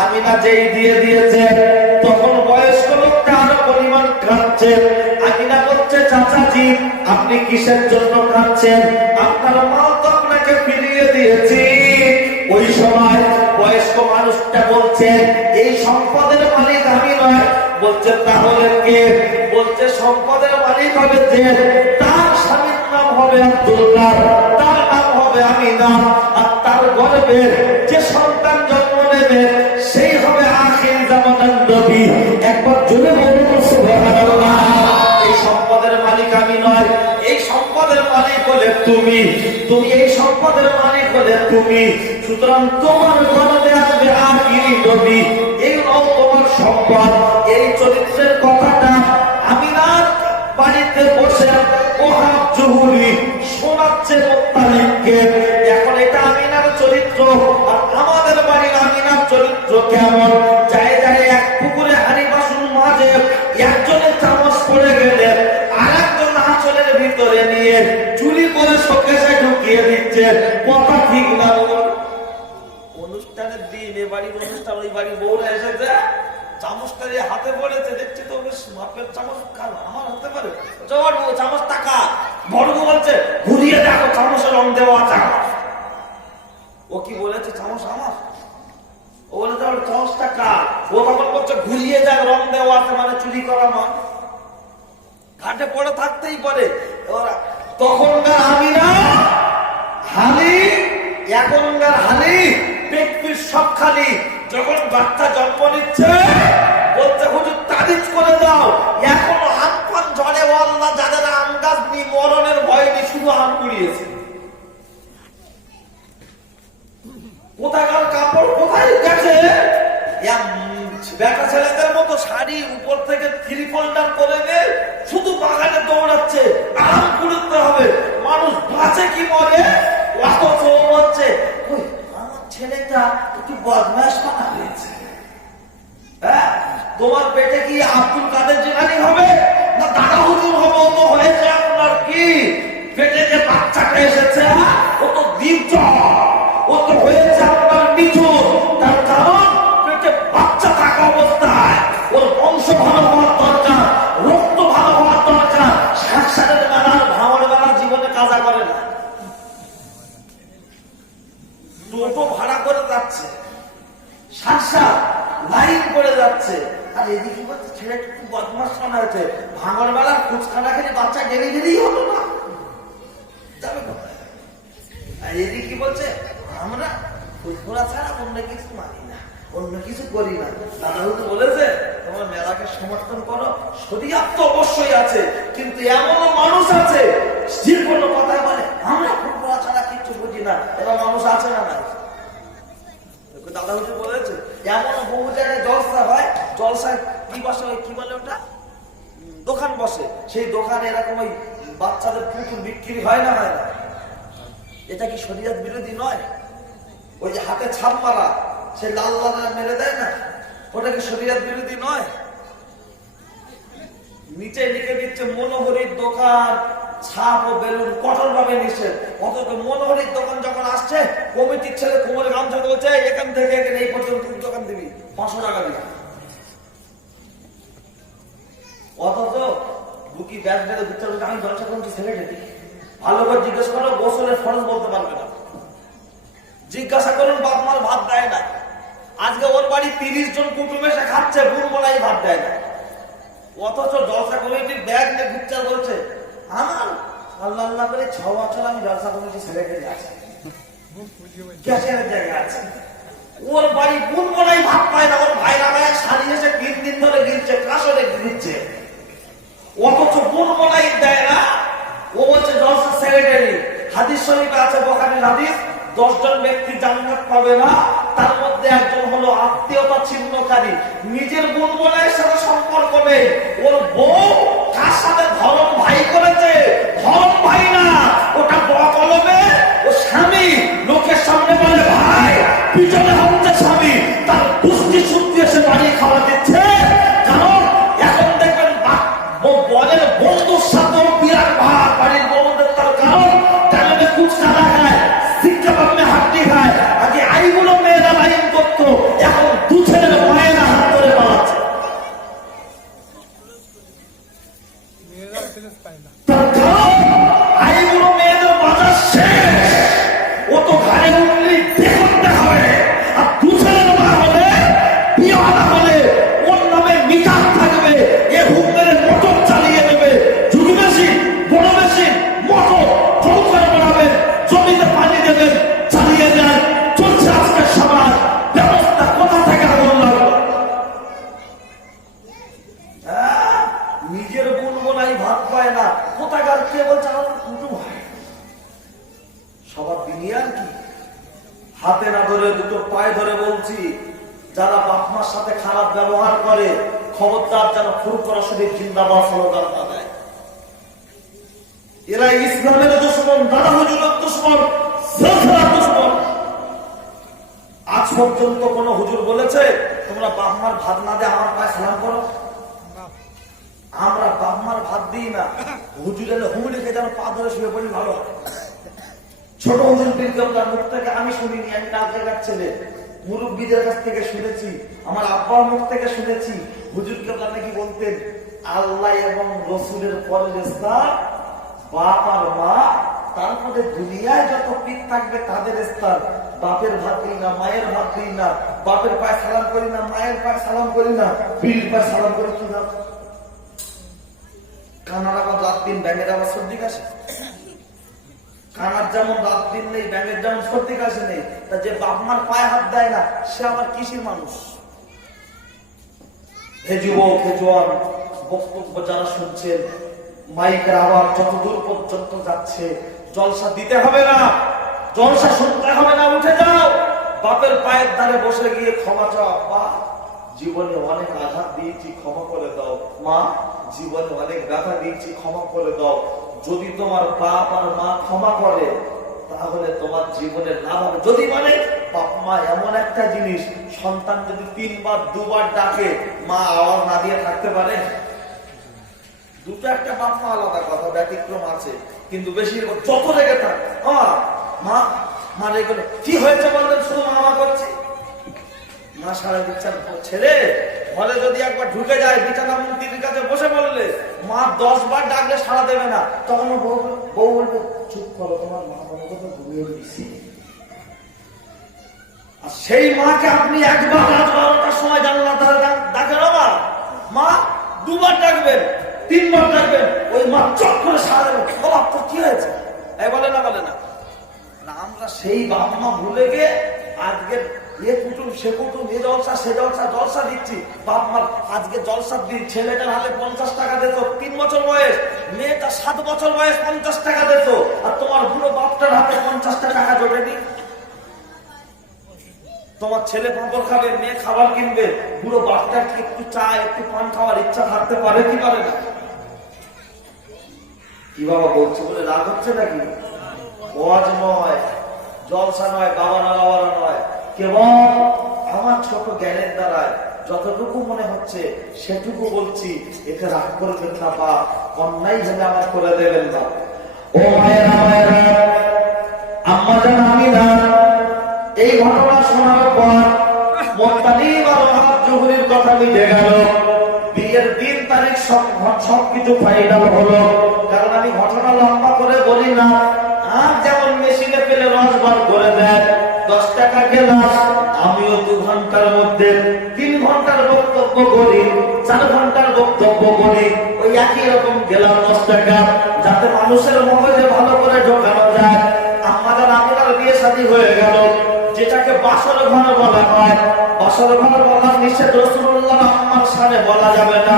আমিনা যেই দিয়ে দিয়েছে, তখন বয়স্ক লোকটা আরো পরিমাণ কাঁদছে। আমিনা বলছে চাচাজি আপনি কিসের জন্য কাঁদছেন? আপনার মাল তো আপনাকে ফিরিয়ে দিয়েছি। ওই সময় বয়স্ক মানুষটা বলছে এই সম্পদের মালিক আমি নয়। বলছে তাহলে কে? বলছে সম্পদের মালিক হবে যে তার স্বামীর নাম হবে আব্দুল্লাহ, তার নাম হবে আমিনা, আর তার গর্ভে যে সন্তান জন্ম নেবে সেই হবে আখির জামানার নবী। একবার জোরে বলুন সুবহানাল্লাহ। এই সম্পদের মালিক আমি নয়, এই সম্পদের মালিক হলে তুমি, তুমি এই সম্পদের মালিক হলে তুমি। সুতরাং তোমার গর্ভে আসবে আখির নবী, এই নাও তোমার সম্পদ। এই চরিত্রের কথাটা আমিনার বাড়িতে বসে ওহাব জুহুরি শোনাচ্ছে মুত্তালিবকে। এখন এটা আমিনার চরিত্র, আর আমাদের বাড়ির আমিনার চরিত্র কেমন? যায় যায় এক পুকুরে হাড়ি বাসন মাঝে একজনের চামচ পড়ে গেলে আর একজন আঁচলের ভিতরে নিয়ে চুরি করে শোকেশে ঢুকিয়ে দিচ্ছে। কথা ঠিক না? অনুষ্ঠানের দিন এ বাড়ির অনুষ্ঠান, ওই বাড়ির বউরা এসেছে, চামচটা হাতে পড়েছে, দেখছি তো বেশ মাপের চামচ, আমার হতে পারে, চামচ টাকা বড় বলছে ঘুরিয়ে দেখো চামচের রং দেওয়া আছে। ও কি বলেছে চামচ আমার? ও বলে চামচ টাকা। ও তখন বলছে ঘুরিয়ে যাক রং দেওয়া আছে, মানে চুরি করা মান ঘাটে পড়ে থাকতেই পারে। তখনকার আমিনা হালি, এখনকার হালি, ব্যক্তির সব খালি। যখন বাচ্চা জন্ম নিচ্ছে বলছে হুজুর তাবিজ করে দাও, এখনো আম পান ঝড়ে আল্লাহ যাদের আম গাছ নি মরণের ভয় নেই, শুধু আম কুড়িয়েছে। কোথাকার কাপড় কোথায় গেছে? বেটা ছেলেদের মতো শাড়ি উপর থেকে 3 ফোল্ডার করে দিয়ে শুধু বাগানে দৌড়াচ্ছে, আম কুড়তে হবে। মানুষ বাঁচে কি মরে? অথচ হচ্ছে আমার ছেলেটা একটু বদমাশ পানা হয়েছে। হ্যাঁ, তোমার পেটে কি আব্দুল কাদের জিলানী হবে না দাদা হুজুর হবে? তো হয়েছে আপনার কি শোনা হয়েছে ভাঙর বেলার ফুচকাটা খেলে বাচ্চা গেলে গেলেই হতো না, যাবে কোথায়? আর এদিকে কি বলছে, আমরা ফুরফুরা ছাড়া অন্য কিছু মানি না, অন্য কিছু করি না। দাদা হুজুর বলেছে তোমার মেলাকে সমর্থন করো, শরিয়াত তো অবশ্যই আছে, কিন্তু এমনও মানুষ আছে যে কোনো কথায় বলে আমরা ফুরফুরা ছাড়া কিচ্ছু বুঝি না, এবার মানুষ আছে না নাই? দাদা হুজুর বলেছে এমন বহু জায়গায় জলসা হয়, জলসায় কি বসে, কি বলে ওটা, দোকান বসে, সেই দোকানে এরকম ওই বাচ্চাদের পুতুল বিক্রি হয় না, হয় না? এটা কি শরিয়ত বিরোধী নয়? ওই যে হাতে ছাপ মারা, সে লাল লাল মেরে দেয় না, ওটা কি শরিয়ত বিরোধী নয়? নিচে লিখে দিচ্ছে মনোহরির দোকান, ছাপ ও বেলুন কঠোর ভাবে নিষেধ। অথচ মনোহরির দোকান যখন আসছে, কমিটির ছেলে কোমরে গামছা বলছে এখান থেকে এখানে এই পর্যন্ত দোকান দিবি, 500 টাকা দিবি। অথচ বুকি ব্যাগ বেঁধে ঘুরতে বলছে আমি জলসা করছি ছেলে ঢেকে। ভালো করে জিজ্ঞেস করো, গোসলের ফরজ বলতে পারবে না। জিজ্ঞাসা করুন, বাপ মার ভাত দেয় না। আজকে ওর বাড়ি 30 জন কুটুম এসে খাচ্ছে, বুড়মলাই ভাত দেয় না। অথচ জলসা কমিটির ব্যাগ নিয়ে ঘুরতে বলছে আমার আল্লাহ আল্লাহ করে 6 বছর আমি জলসা কমিটি ছেড়ে গেলে আছি, গ্যাসের জায়গা আছে। ওর বাড়ি বুড়মলাই ভাত পায় না, ওর ভাইরা ভাই সারিয়ে এসে 3 দিন ধরে গিলছে, কাশরে গিলছে। অথচ বুড়মলাই দেয় না, ও বলছে জলসা সেক্রেটারি। হাদিস শরীফে আছে, বুখারীর হাদিস, 10 জন ব্যক্তি জান্নাত পাবে না, তার মধ্যে একজন হলো আত্মীয়তা ছিন্নকারী। নিজের বোন বোনের সাথে সম্পর্ক নেই, ওর বউ কার সাথে ধরম ভাই করেছে, ধরম ভাই না, ওটা বকলমে ও স্বামী। লোকের সামনে বলে ভাই, পিছনে হচ্ছে স্বামী। তার পুষ্টি শুদ্ধি এসে বাড়ি খাওয়া দিচ্ছে। কারণ এখন দেখবেন বলের বন্ধুর সাথেও বিরাট ভাগ, বাড়ির বন্ধুদের। তার কারণ তেমনি কুচকারা খায়, শিক্ষা পাবে হাড্ডি খায়। আগে আইগুলো মেয়েরা লাইন করতো, এখন 2 ছেলের মায়েরা হাত ধরে পালাচ্ছে। তার কারণ আইগুলো মেয়েদের বাজার শেষ, ও তো ঘরে উঠলি দেখতে হবে। আর 2 ছেলের মা হলে, বিয়ানা হলে ওর নামে মিটার থাকবে, এ হুকুমের মোটর চালিয়ে দেবে। ঝুড়ি মেশিন, বড় মেশিন, মোটর চৌকার বানাবেন, জমিতে পানি দেবেন, চালিয়ে যান। চলছে আজকের সমাজ ব্যবস্থা। কোথা থেকে আগুন লাগলো? নিজের বোন বোনাই ভাত পায় না, কোথাকার কে বলছে আমার কুটুম হয়। সবার দুনিয়ার কি? হাতে না ধরে 2 পায়ে ধরে বলছি, যারা বাপ মার সাথে খারাপ ব্যবহার করে, খবরদার যেন ফুরফুরা শরীফ জিন্দাবাদ স্লোগান না দেয়। এরা ইসলামের দুশমন, দাদা হুজুরের দুশমন, সিলসিলার দুশমন। আজ পর্যন্ত কোন হুজুর বলেছে তোমরা বাপ মার ভাত না দিয়ে আমার পায়ে সালাম করো? আমরা বাপ মার ভাত দিই না, হুজুর এলে হুমড়ি খেয়ে যেন পা ধরে শুয়ে পড়ি ভালো হয়। ছোট হুজুর বিজ্ঞাপন মুখ থেকে আমি শুনিনি, আমি কাল জায়গার ছেলে, মুরব্বীদের কাছ থেকে শুনেছি, আমার আব্বার মুখ থেকে শুনেছি। হুজুর কেবলা নাকি বলতেন আল্লাহ এবং রসুলের পরের স্থান বাপ আর মা, তারপরে দুনিয়ায় যত পিত থাকবে তাদের স্থান। বাপের ভাত দিই না, মায়ের ভাত দিই না, বাপের পায়ে সালাম করি না, মায়ের পায়ে সালাম করি না, বিড়ির পায়ে সালাম করি কি না? কানার আবার রাত দিন, ব্যাঙের আবার সর্দি কাশে। কানার যেমন রাত দিন নেই, ব্যাঙের যেমন সর্দি কাশে নেই। তা যে বাপ মার পায়ে হাত দেয় না, সে আবার কিসের মানুষ? হে যুবক, হে জোয়ান, বক্তব্য যারা শুনছেন, মাইকের আবার যতদূর পর্যন্ত যাচ্ছে, জলসা দিতে হবে না, জলসা শুনতে হবে না, উঠে যাও। বাপের পায়ের ধারে বসে গিয়ে ক্ষমা চাও, বা জীবনে অনেক আঘাত দিয়েছি, ক্ষমা করে দাও। মা, জীবনে অনেক ব্যথা দিয়েছি, ক্ষমা করে দাও। যদি তোমার বাপ আর মা ক্ষমা করে, তাহলে তোমার জীবনের লাভ হবে। যদি মানে বাপ মা এমন একটা জিনিস, সন্তান যদি 3 বার 2 বার ডাকে, মা আওয়াজ না দিয়ে থাকতে পারে? দুটো একটা বাপ মা আলাদা কথা, ব্যতিক্রম আছে, কিন্তু বেশিরভাগ যত রেগে থাক মা মা রেগে কি হয়েছে বললেন, শুধু মামা করছে। মা সারা দিচ্ছেন ছেলে, ঘরে যদি একবার ঢুকে যায়, বিছানা মন্ত্রীর কাছে বসে বললে, মা 10 বার ডাকলে সাড়া দেবে না, তখন বউ বলবে চুপ করো, তোমার মা মনে কথা ঘুমিয়ে দিচ্ছি। আর সেই মাকে আপনি একবার রাত 12টার সময় জানলা ধরে ডাকেন, মা দুবার ডাকবেন, তিনবার ডাকবেন, ওই মা চট করে সারা বাপ তো কি হয়েছে বলে না বলে না। আমরা সেই বাপ মা ভুলে গিয়ে আজকে এ কুটুম সে কুটুম এ জলসা সে জলসা জলসা দিচ্ছি। বাপ মা আজকে জলসা দিন, ছেলেটার হাতে 50 টাকা দিত 3 বছর বয়স, মেয়েটা 7 বছর বয়স 50 টাকা দিত, আর তোমার বুড়ো বাপটার হাতে 50টা টাকা জোটেনি। তোমার ছেলে পাঁপড় খাবে, মেয়ে খাবার কিনবে, বুড়ো বাপটার কি একটু চা একটু পান খাওয়ার ইচ্ছা থাকতে পারে কি পারে না? কি বাবা বলছে বলে রাগ হচ্ছে নাকি? ওয়াজ নয়, জলসা নয়, বাবারা বাবারা নয়, কেবল আমার ছোট জ্ঞানের দ্বারায় যতটুকু মনে হচ্ছে সেটুকু বলছি। এতে রাগ করবেন না বা অন্যায় হলে আমার করে দেবেন না। ও মায়েরা মায়েরা, আম্মা জান আমিনা এই ঘটনা শোনার পর মুত্তালিব আর ওহাব জুহরির কথা মিটে গেল। বিয়ের দিন তারিখ সবকিছু ফাইনাল হলো। কারণ আমি ঘটনা লম্বা করে বলি না, আর যেমন মেশিনে ফেলে রস বার করে দেয় 10 টাকা গেলাস, আমিও 2 ঘন্টার মধ্যে 3 ঘন্টার বক্তব্য করি, 4 ঘন্টার বক্তব্য করি, ওই একই রকম গেলাম 10 টাকা, যাতে মানুষের মগজে ভালো করে ঢোকানো যায়। আমাদের আপনার বিয়ে শাদী হয়ে গেল, যেটাকে বাসর ঘর বলা হয়। বাসর ঘর বলার নিষেধ রাসূলুল্লাহ আম্মার সামনে বলা যাবে না।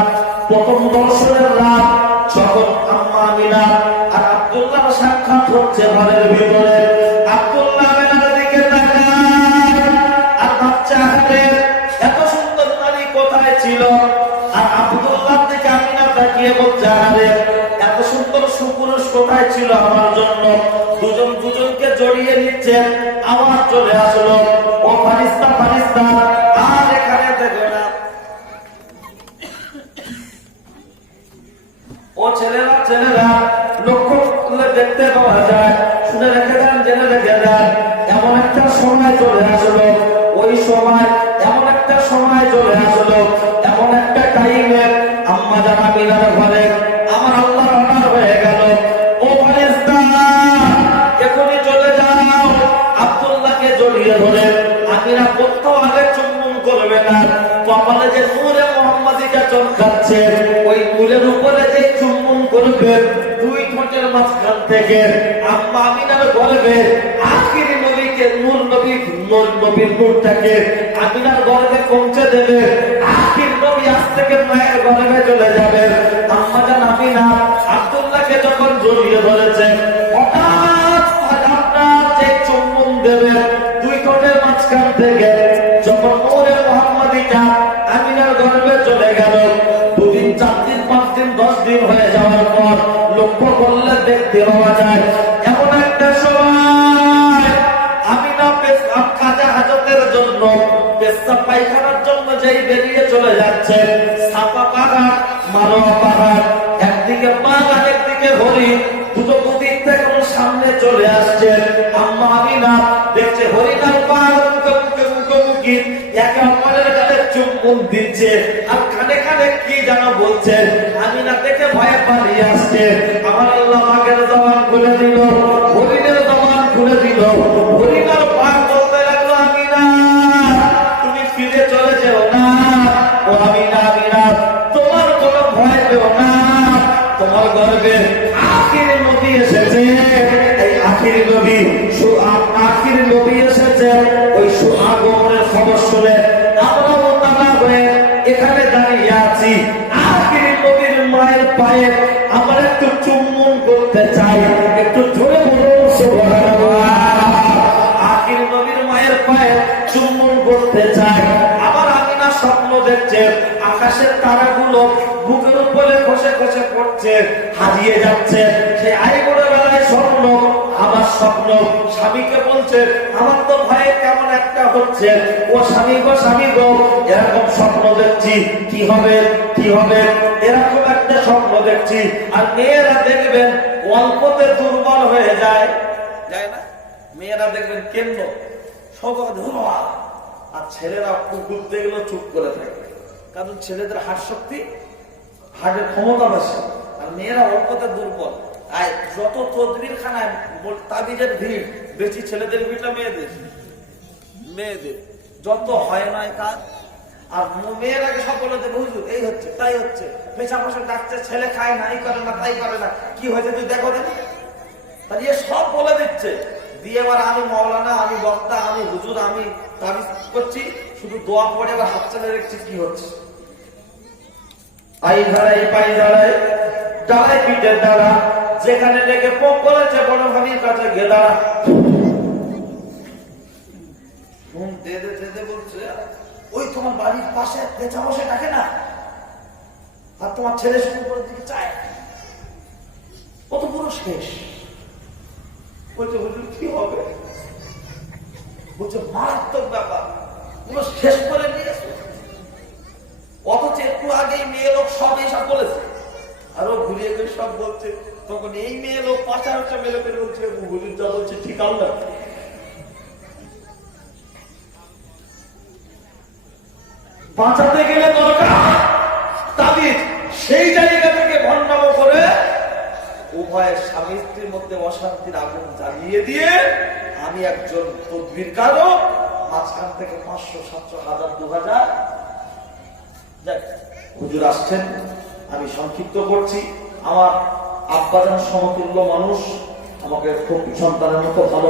প্রথম দর্শনের রাত যখন আম্মা আমিনা আর আব্দুল্লাহ সাক্ষাৎ হচ্ছে ঘরের ভিতরে, আব্দুল্লাহ আমিনার দিকে তাকায় আর বাচ্চা হাতে এত সুন্দর নারী কোথায় ছিল, আর আব্দুল্লাহর দিকে আমিনা তাকিয়ে বলছে আরে এত সুন্দর সুপুরুষ কোথায় ছিল আমার জন্য। দুজন দুজনকে জড়িয়ে নিচ্ছে, আওয়াজ চলে আসলো, ও ফারিস্তা ফারিস্তা, আর এখানে দেখো না। ও ছেলেরা ছেলেরা লক্ষ্য করলে দেখতে পাওয়া যায়, শুনে রেখে দেন, জেনে রেখে দেন, এমন একটা সময় চলে আসলো, ওই সময় এমন একটা সময় চলে আসলো, এমন একটা টাইমে আম্মা জান আমিনার ঘরে আমার আল্লাহর অনার হয়ে গেল। ও ফারিস্তা এখনই চলে যাও, আব্দুল্লাহকে জড়িয়ে ধরে আমিনা কোথাও আগে চুম্বন করবে না, কপালে যে নূরে মুহাম্মাদিটা চমকাচ্ছে ওই নূরের উপরে যে চুম্বন করবে, 2 ঠোঁটের মাঝখান থেকে আম্মা আমিনার গর্ভে আখিরি নবীকে নূর নবীর নূরটাকে আমিনার গর্ভে পৌঁছে দেবে। আখির নবী আজ থেকে মায়ের গর্ভে চলে যাবে। আম্মা জান আমিনা আব্দুল্লাহকে যখন জড়িয়ে ধরেছে, হঠাৎ আপনার যে চুম্বন দেবে 2 ঠোঁটের মাঝখান থেকে, যখন নূরে মুহাম্মাদিটা আমিনার গর্ভে চলে গেল, 2 দিন 4 দিন 5 দিন 10 দিন হয়ে যাওয়ার পর লক্ষ্য করলে দেখতে পাওয়া যায় এমন একটা সময় আমিনা পেশাব কাজা হাজতের জন্য, পেশাব পায়খানার জন্য যেই বেরিয়ে চলে যাচ্ছে, সাপা পাহাড় মারোয়া পাহাড়, একদিকে বাঘ আর একদিকে হরিণ, দুটো দিক থেকে সামনে চলে আসছে। আম্মা আমিনা দেখছে হরিণ আর বাঘ মুখোমুখি একে অপরের গালে চুম্বন দিচ্ছে, আর কানে কানে কি যেন বলছে। আমিনা দেখে ভয়ে পালিয়ে আসছে। আমার আল্লাহ বাঘের জবান খুলে দিল, হরিণের জবান খুলে দিল। হরিণ আর বাঘ বলতে লাগলো আমিনা তুমি ফিরে চলে যেও না, ও আমিনা আমিনা তোমার কোনো ভয় পেও না, তোমার গর্বে আখির নবী এসেছে। এই আখির নবী আখির নবী এসেছে, ওই আগমনের খবর শুনে আমরাও তারা হয়ে এখানে দাঁড়িয়ে আছি। আখির নবীর মায়ের পায়ে আমরা একটু চুম্বন করতে চাই, একটু জোরে বলুন সুবহানাল্লাহ। আখির নবীর মায়ের পায়ে চুম্বন করতে চাই। আবার আমিনা স্বপ্ন দেখছে আকাশের তারাগুলো বুকের উপরে খসে খসে পড়ছে, হারিয়ে যাচ্ছে। সেই আইবুড়ো বেলায় স্বপ্ন, আমার স্বপ্ন স্বামীকে বলছে আমার তো ভয়ে কেমন একটা হচ্ছে, ও স্বামী গো এরকম স্বপ্ন দেখছি, কি হবে কি হবে, এরকম একটা স্বপ্ন দেখছি। আর মেয়েরা দেখবেন অল্পতে দুর্বল হয়ে যায়, যায় না? মেয়েরা দেখবেন কেন্দ্র সব ধুমা, আর ছেলেরা কুকুরতে গেলে চুপ করে থাকে, কারণ ছেলেদের হাট শক্তি, হাটের ক্ষমতা বেশি, আর মেয়েরা অল্পতে দুর্বল। আর যত তদবির খানায় তাবিজের ভিড় বেশি ছেলেদের ভিড়টা মেয়েদের, মেয়েদের যত হয় নয় কাজ। আর মেয়ের আগে সব বলে দেবে হুজুর এই হচ্ছে তাই হচ্ছে, পেশা বসে ডাকছে, ছেলে খায় না, এই করে না তাই করে না, কি হয়েছে তুই দেখো দেন। তাহলে এ সব বলে দিচ্ছে, দিয়ে এবার আমি মাওলানা, আমি বক্তা, আমি হুজুর, আমি তাবিজ করছি, শুধু দোয়া পড়ে এবার হাত চালে রেখেছি কি হচ্ছে। আই ধারাই পাই দাঁড়ায়, দাঁড়ায় পিঠে দাঁড়া, যেখানে ডেকে পোক করেছে বড় ভাবির কাছে গে দাঁড়া। বলছে ওই তোমার বাড়ির পাশে পেঁচা বসে ডাকে না, আর তোমার ছেলে শুরু করে দিকে চায়, ও তো পুরো শেষ। বলছে হুজুর কি হবে? বলছে মারাত্মক ব্যাপার, পুরো শেষ করে নিয়েছে। অথচ একটু আগেই মেয়ে লোক সব এসব বলেছে, আর ও ঘুরিয়ে ঘুরে সব বলছে। তখন এই মেয়ে লোক পাশাপাশি মেলে পেরে বলছে হুজুর যা বলছে ঠিক আল্লাহ। বাঁচাতে গেলে দরকার তাবিজ, সেই জায়গা থেকে ভণ্ডামো করে উভয়ের স্বামী স্ত্রীর মধ্যে অশান্তির আগুন জ্বালিয়ে দিয়ে আমি একজন তদবির কারক, মাঝখান থেকে 500, 700, 1000, 2000 হুজুর আসছেন। আমি সংক্ষিপ্ত করছি, আমার আব্বাজান সমতুল্য মানুষ, আমাকে খুব সন্তানের মতো ভালো